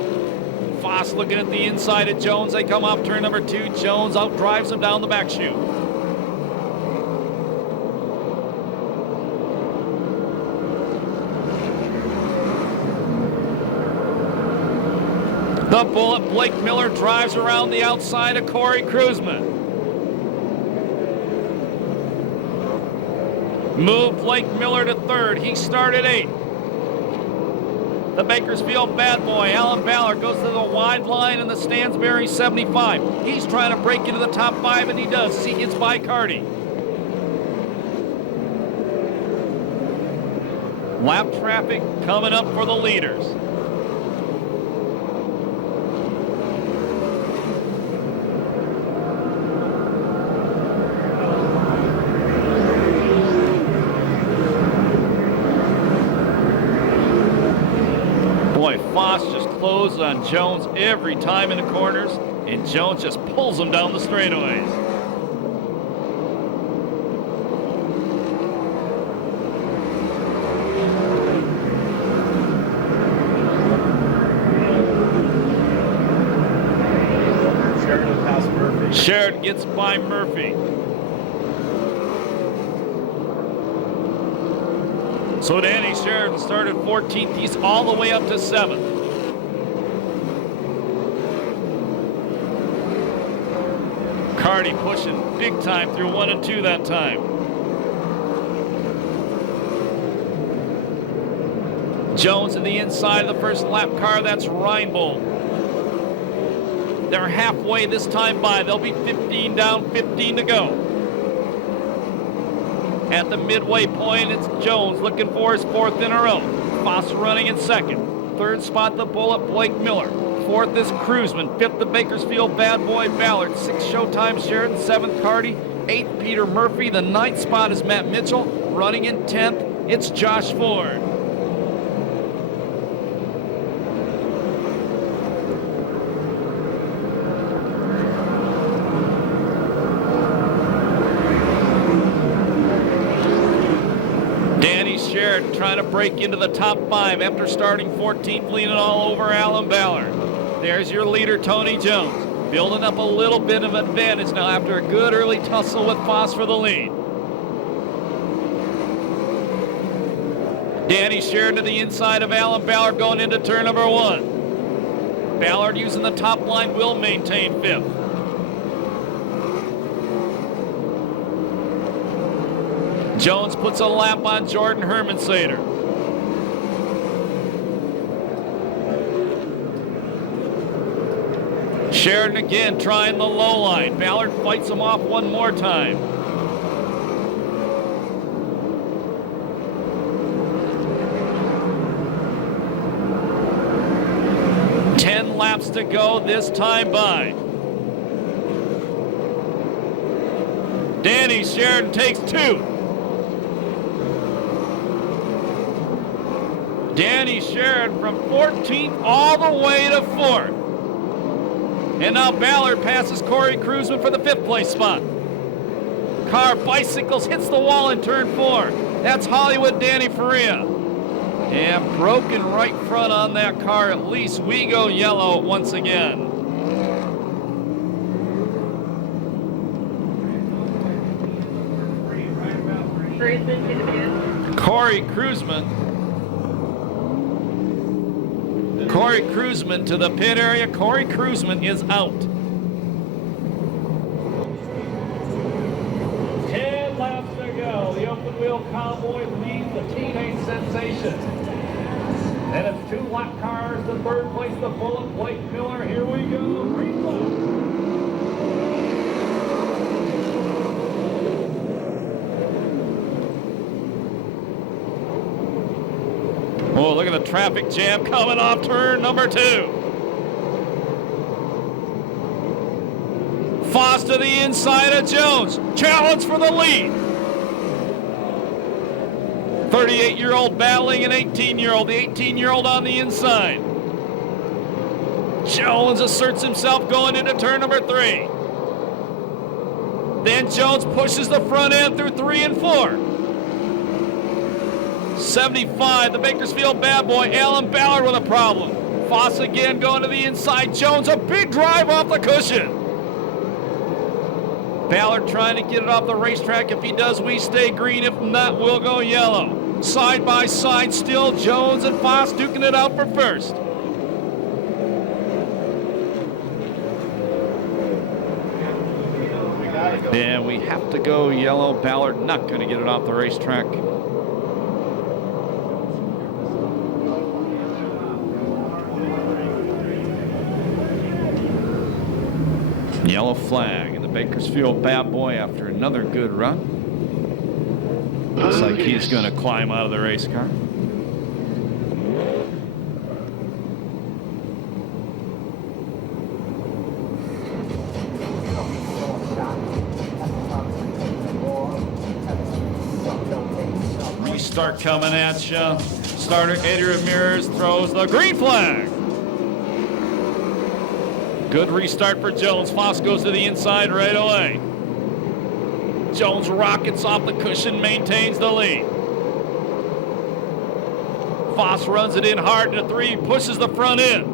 Foss looking at the inside of Jones. They come off turn number 2. Jones outdrives him down the back chute. The bullet, Blake Miller, drives around the outside of Corey Kruzman. Move Blake Miller to 3rd. He started 8th. The Bakersfield bad boy, Alan Ballard, goes to the wide line in the Stansbury 75. He's trying to break into the top 5, and he does. He gets by Carty. Lap traffic coming up for the leaders. Foss just closed on Jones every time in the corners, and Jones just pulls him down the straightaways. Sheridan past Murphy. Sheridan gets by Murphy. So Danny Sheridan started 14th. He's all the way up to 7th. Carty pushing big time through 1 and 2 that time. Jones in the inside of the first lap car. That's Reinbold. They're halfway this time by. They'll be 15 down, 15 to go. At the midway point, it's Jones looking for his 4th in a row. Foss running in 2nd. 3rd spot, the bullet, Blake Miller. 4th is Kruzman. 5th, the Bakersfield bad boy, Ballard. 6th, Showtime Sheridan. 7th, Carty. 8th, Peter Murphy. The 9th spot is Matt Mitchell. Running in 10th, it's Josh Ford. Sheridan trying to break into the top 5 after starting 14th, leaning all over Alan Ballard. There's your leader, Tony Jones, building up a little bit of advantage now after a good early tussle with Foss for the lead. Danny Sheridan to the inside of Alan Ballard going into turn number 1. Ballard using the top line will maintain 5th. Jones puts a lap on Jordan Hermansader. Sheridan again trying the low line. Ballard fights him off one more time. Laps to go this time by. Danny Sheridan takes 2. Danny Sheridan from 14th all the way to 4th. And now Ballard passes Corey Kruzman for the 5th place spot. Car bicycles, hits the wall in turn 4. That's Hollywood Danny Faria. And broken right front on that car. At least we go yellow once again. Corey Kruzman to the pit area. Corey Kruzman is out. 10 laps to go. The open wheel Cowboy leads the teenage sensation. And it's 2 lap cars. The 3rd place, the Bullet, Blake Miller. Here we go. Green flag. Oh, look at the traffic jam coming off turn number 2. Foss to the inside of Jones. Challenge for the lead. 38-year-old battling an 18-year-old. The 18-year-old on the inside. Jones asserts himself going into turn number 3. Then Jones pushes the front end through 3 and 4. 75, the Bakersfield bad boy, Alan Ballard with a problem. Foss again going to the inside. Jones, a big drive off the cushion. Ballard trying to get it off the racetrack. If he does, we stay green. If not, we'll go yellow. Side by side still, Jones and Foss duking it out for first. And we have to go yellow. Ballard not going to get it off the racetrack. Yellow flag, and the Bakersfield bad boy after another good run. Looks like he's going to climb out of the race car. Restart coming at you. Starter Eddie Ramirez throws the green flag. Good restart for Jones. Foss goes to the inside right away. Jones rockets off the cushion, maintains the lead. Foss runs it in hard into 3, pushes the front end.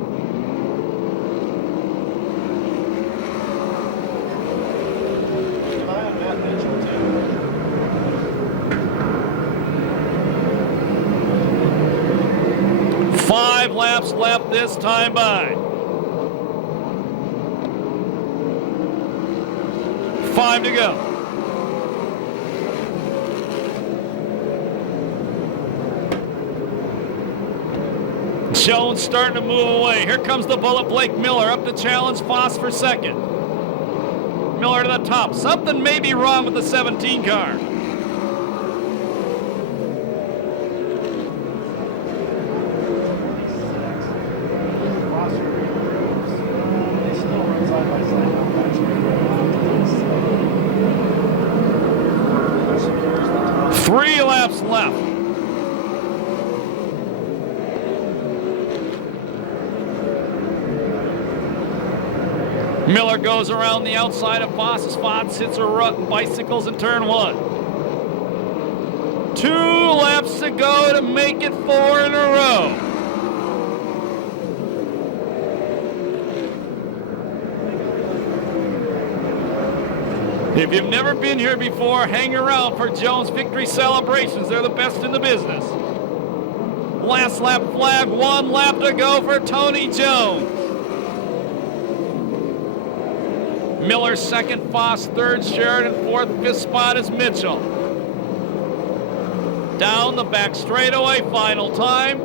Five laps left this time by. 5 to go. Jones starting to move away. Here comes the bullet, Blake Miller, up to challenge Foss for second. Miller to the top. Something may be wrong with the 17 car. Three laps left. Miller goes around the outside of Foss. Foss hits a rut and bicycles in turn 1. 2 laps to go to make it 4 in a row. If you've never been here before, hang around for Jones victory celebrations. They're the best in the business. Last lap flag, 1 lap to go for Tony Jones. Miller second, Foss third, Sheridan fourth, 5th spot is Mitchell. Down the back straightaway, final time.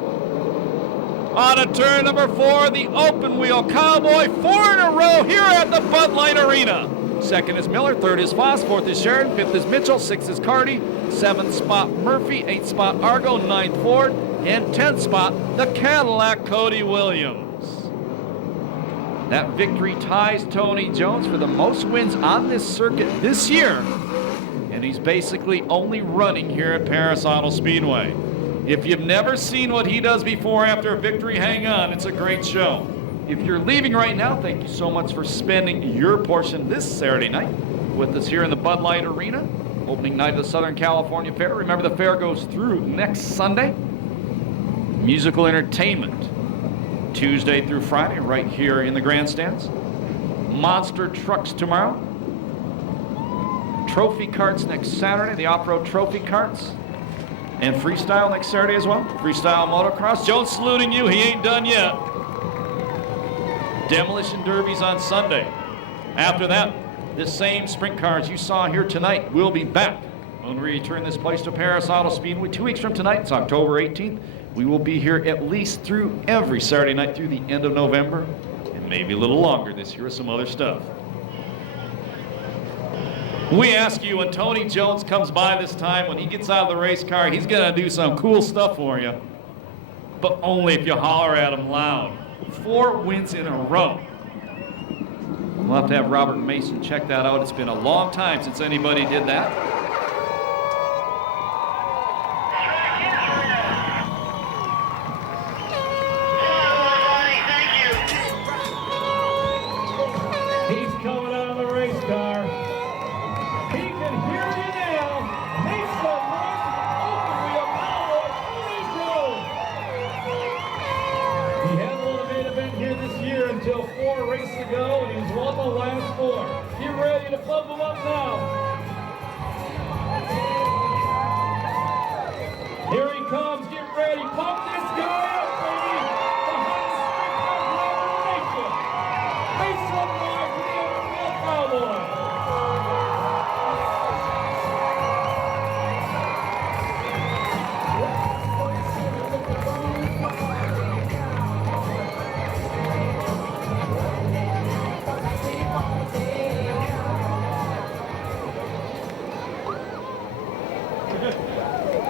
On a turn number 4, the open wheel cowboy, 4 in a row here at the Bud Light Arena. Second is Miller, third is Foss, fourth is Sheridan, 5th is Mitchell, 6th is Carty, 7th spot Murphy, 8th spot Argo, 9th Ford, and 10th spot the Cadillac Cody Williams. That victory ties Tony Jones for the most wins on this circuit this year, and he's basically only running here at Perris Auto Speedway. If you've never seen what he does before after a victory, hang on, it's a great show. If you're leaving right now, thank you so much for spending your portion this Saturday night with us here in the Bud Light Arena, opening night of the Southern California Fair. Remember, the fair goes through next Sunday. Musical entertainment Tuesday through Friday right here in the grandstands. Monster trucks tomorrow. Trophy carts next Saturday, the off-road trophy carts. And freestyle next Saturday as well. Freestyle motocross. Jones saluting you, he ain't done yet. Demolition derbies on Sunday. After that, the same sprint cars you saw here tonight will be back when we return this place to Perris Auto Speedway 2 weeks from tonight. It's October 18th. We will be here at least through every Saturday night through the end of November, and maybe a little longer this year with some other stuff. We ask you, when Tony Jones comes by this time, when he gets out of the race car, he's going to do some cool stuff for you, but only if you holler at him loud. 4 wins in a row. We'll have to have Robert Mason check that out. It's been a long time since anybody did that. He's coming out of the race car. He can hear you now. Mesa North open wheel cowboy Tony Jones. He hadn't won a main event here this year until 4 races ago, and he's won the last 4. Get ready to pump him up now. Here he comes. Get ready. Pump this guy up, baby. The hottest sprint car driver in the nation. Mesa North to the open wheel cowboy.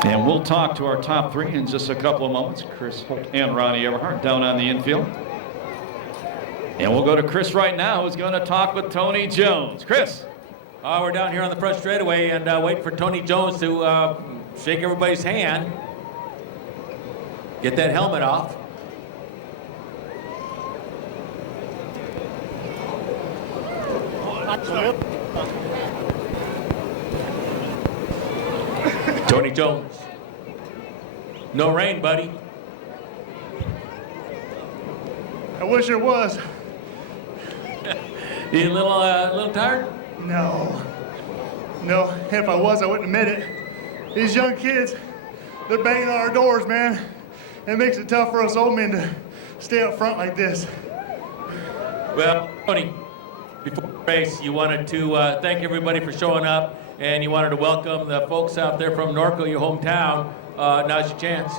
And we'll talk to our top 3 in just a couple of moments. Chris Holt and Ronnie Everhart down on the infield. And we'll go to Chris right now, who's going to talk with Tony Jones. Chris. We're down here on the front straightaway and waiting for Tony Jones to shake everybody's hand. Get that helmet off. Tony Jones. No rain, buddy. I wish it was. You a little tired? No. No, if I was, I wouldn't admit it. These young kids, they're banging on our doors, man. It makes it tough for us old men to stay up front like this. Well, Tony, before the race, you wanted to thank everybody for showing up, and you wanted to welcome the folks out there from Norco, your hometown. Now's your chance.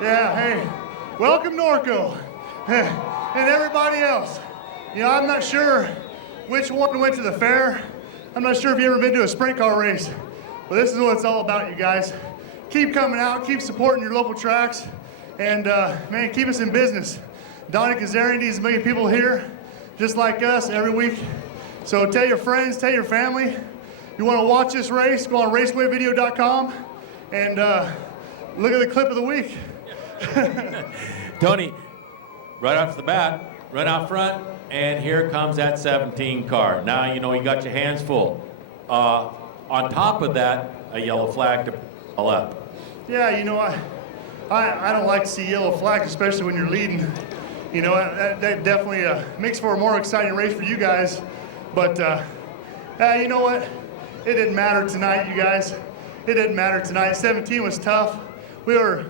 Yeah, hey, welcome Norco. And everybody else. You know, I'm not sure which one went to the fair. I'm not sure if you've ever been to a sprint car race. But this is what it's all about, you guys. Keep coming out, keep supporting your local tracks, and man, keep us in business. Donnie Kazarian needs as many people here, just like us, every week. So tell your friends, tell your family. You want to watch this race, go on racewayvideo.com and look at the clip of the week. Tony, right off the bat, run out front, and here comes that 17 car. Now you know you got your hands full. On top of that, a yellow flag to pull up. Yeah, you know, I don't like to see yellow flags, especially when you're leading. You know, that definitely makes for a more exciting race for you guys. But you know what? It didn't matter tonight, you guys. It didn't matter tonight. 17 was tough. We were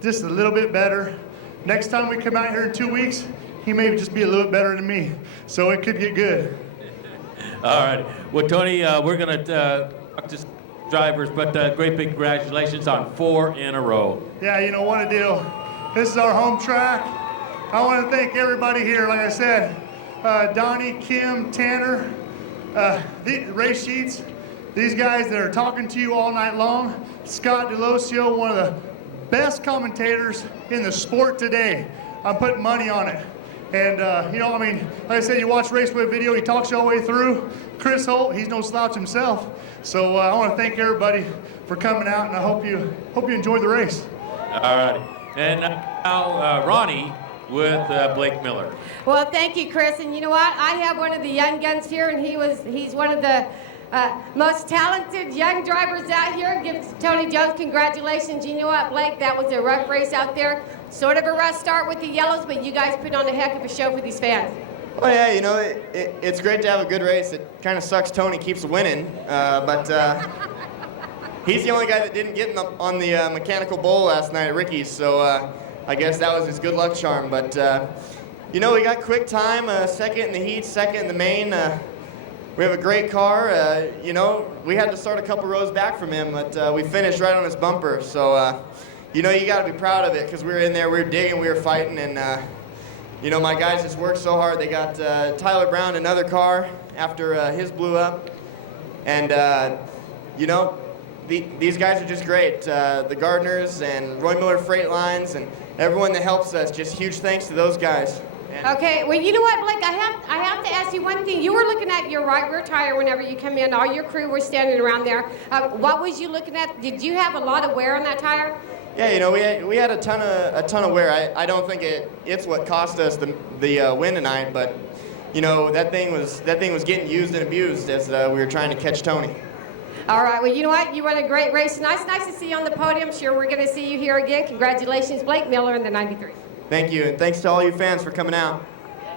just a little bit better. Next time we come out here in 2 weeks, he may just be a little bit better than me. So it could get good. All right. Well, Tony, we're going to talk to drivers, but great big congratulations on 4 in a row. Yeah, you know what a deal. This is our home track. I want to thank everybody here, like I said, Donnie, Kim, Tanner, the race sheets, these guys that are talking to you all night long. Scott DeLocio, one of the best commentators in the sport today. I'm putting money on it. And, you know, I mean, like I said, you watch Raceway Video, he talks you all the way through. Chris Holt, he's no slouch himself. So I want to thank everybody for coming out, and I hope you enjoyed the race. All right. And now Ronnie with Blake Miller. Well, thank you, Chris. And you know what? I have one of the young guns here, and he's one of the most talented young drivers out here. Give Tony Jones congratulations. You know what, Blake? That was a rough race out there. Sort of a rough start with the yellows, but you guys put on a heck of a show for these fans. Well, yeah, you know, it's great to have a good race. It kind of sucks Tony keeps winning, but he's the only guy that didn't get on the mechanical bull last night at Ricky's, so I guess that was his good luck charm. But, you know, we got quick time, second in the heat, second in the main. We have a great car. You know, we had to start a couple rows back from him, but we finished right on his bumper. So, you know, you got to be proud of it because we were in there, we were digging, we were fighting, and, you know, my guys just worked so hard. They got Tyler Brown another car after his blew up. And, you know, these guys are just great. The Gardners and Roy Miller Freight Lines and everyone that helps us, just huge thanks to those guys. Okay, well, you know what, Blake, I have to ask you one thing. You were looking at your right rear tire whenever you come in. All your crew were standing around there. What was you looking at? Did you have a lot of wear on that tire? Yeah, you know, we had a ton of wear. I don't think it's what cost us the win tonight, but you know, that thing was getting used and abused as we were trying to catch Tony. All right, well, you know what? You run a great race. Nice to see you on the podium. Sure, we're going to see you here again. Congratulations, Blake Miller in the 93. Thank you, and thanks to all you fans for coming out.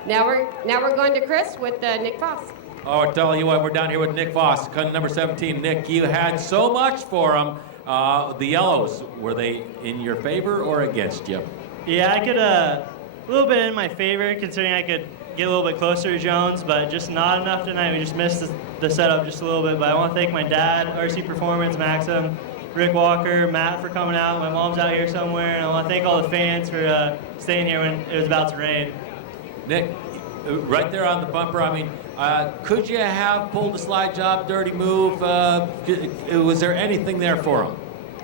Now we're going to Chris with Nick Foss. Oh, I tell you what, we're down here with Nick Foss, number 17. Nick, you had so much for him. The yellows, were they in your favor or against you? Yeah, I could a little bit in my favor, considering I could get a little bit closer to Jones, but just not enough tonight. We just missed the setup just a little bit. But I want to thank my dad, RC Performance, Maxim, Rick Walker, Matt for coming out. My mom's out here somewhere, and I want to thank all the fans for staying here when it was about to rain. Nick, right there on the bumper, I mean, could you have pulled a slide job, dirty move? Was there anything there for him?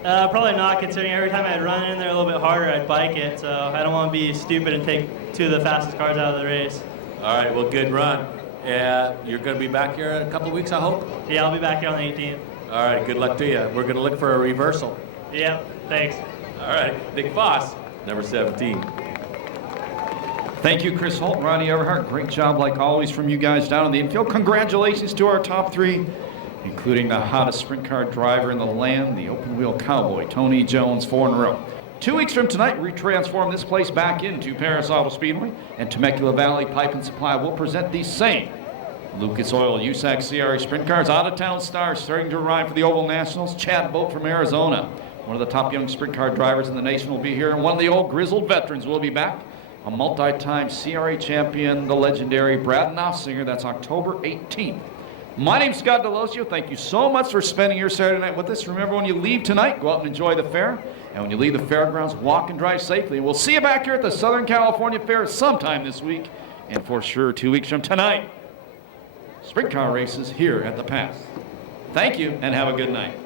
Probably not, considering every time I'd run in there a little bit harder, I'd bike it. So I don't want to be stupid and take two of the fastest cars out of the race. All right, well, good run. You're going to be back here in a couple of weeks, I hope? Yeah, I'll be back here on the 18th. All right, good luck to you. We're going to look for a reversal. Yep, thanks. All right, Nick Foss, number 17. Thank you, Chris Holt, Ronnie Everhart. Great job, like always, from you guys down in the infield. Congratulations to our top three, including the hottest sprint car driver in the land, the open wheel cowboy, Tony Jones, 4 in a row. 2 weeks from tonight, we transform this place back into Perris Auto Speedway, and Temecula Valley Pipe and Supply will present the same Lucas Oil USAC CRA sprint cars. Out-of-town stars starting to arrive for the Oval Nationals. Chad Boat from Arizona, one of the top young sprint car drivers in the nation, will be here, and one of the old grizzled veterans will be back. A multi-time CRA champion, the legendary Brad Knopfsinger. That's October 18th. My name's Scott Delosio. Thank you so much for spending your Saturday night with us. Remember, when you leave tonight, go out and enjoy the fair. And when you leave the fairgrounds, walk and drive safely. We'll see you back here at the Southern California Fair sometime this week. And for sure, 2 weeks from tonight, sprint car races here at the Pass. Thank you, and have a good night.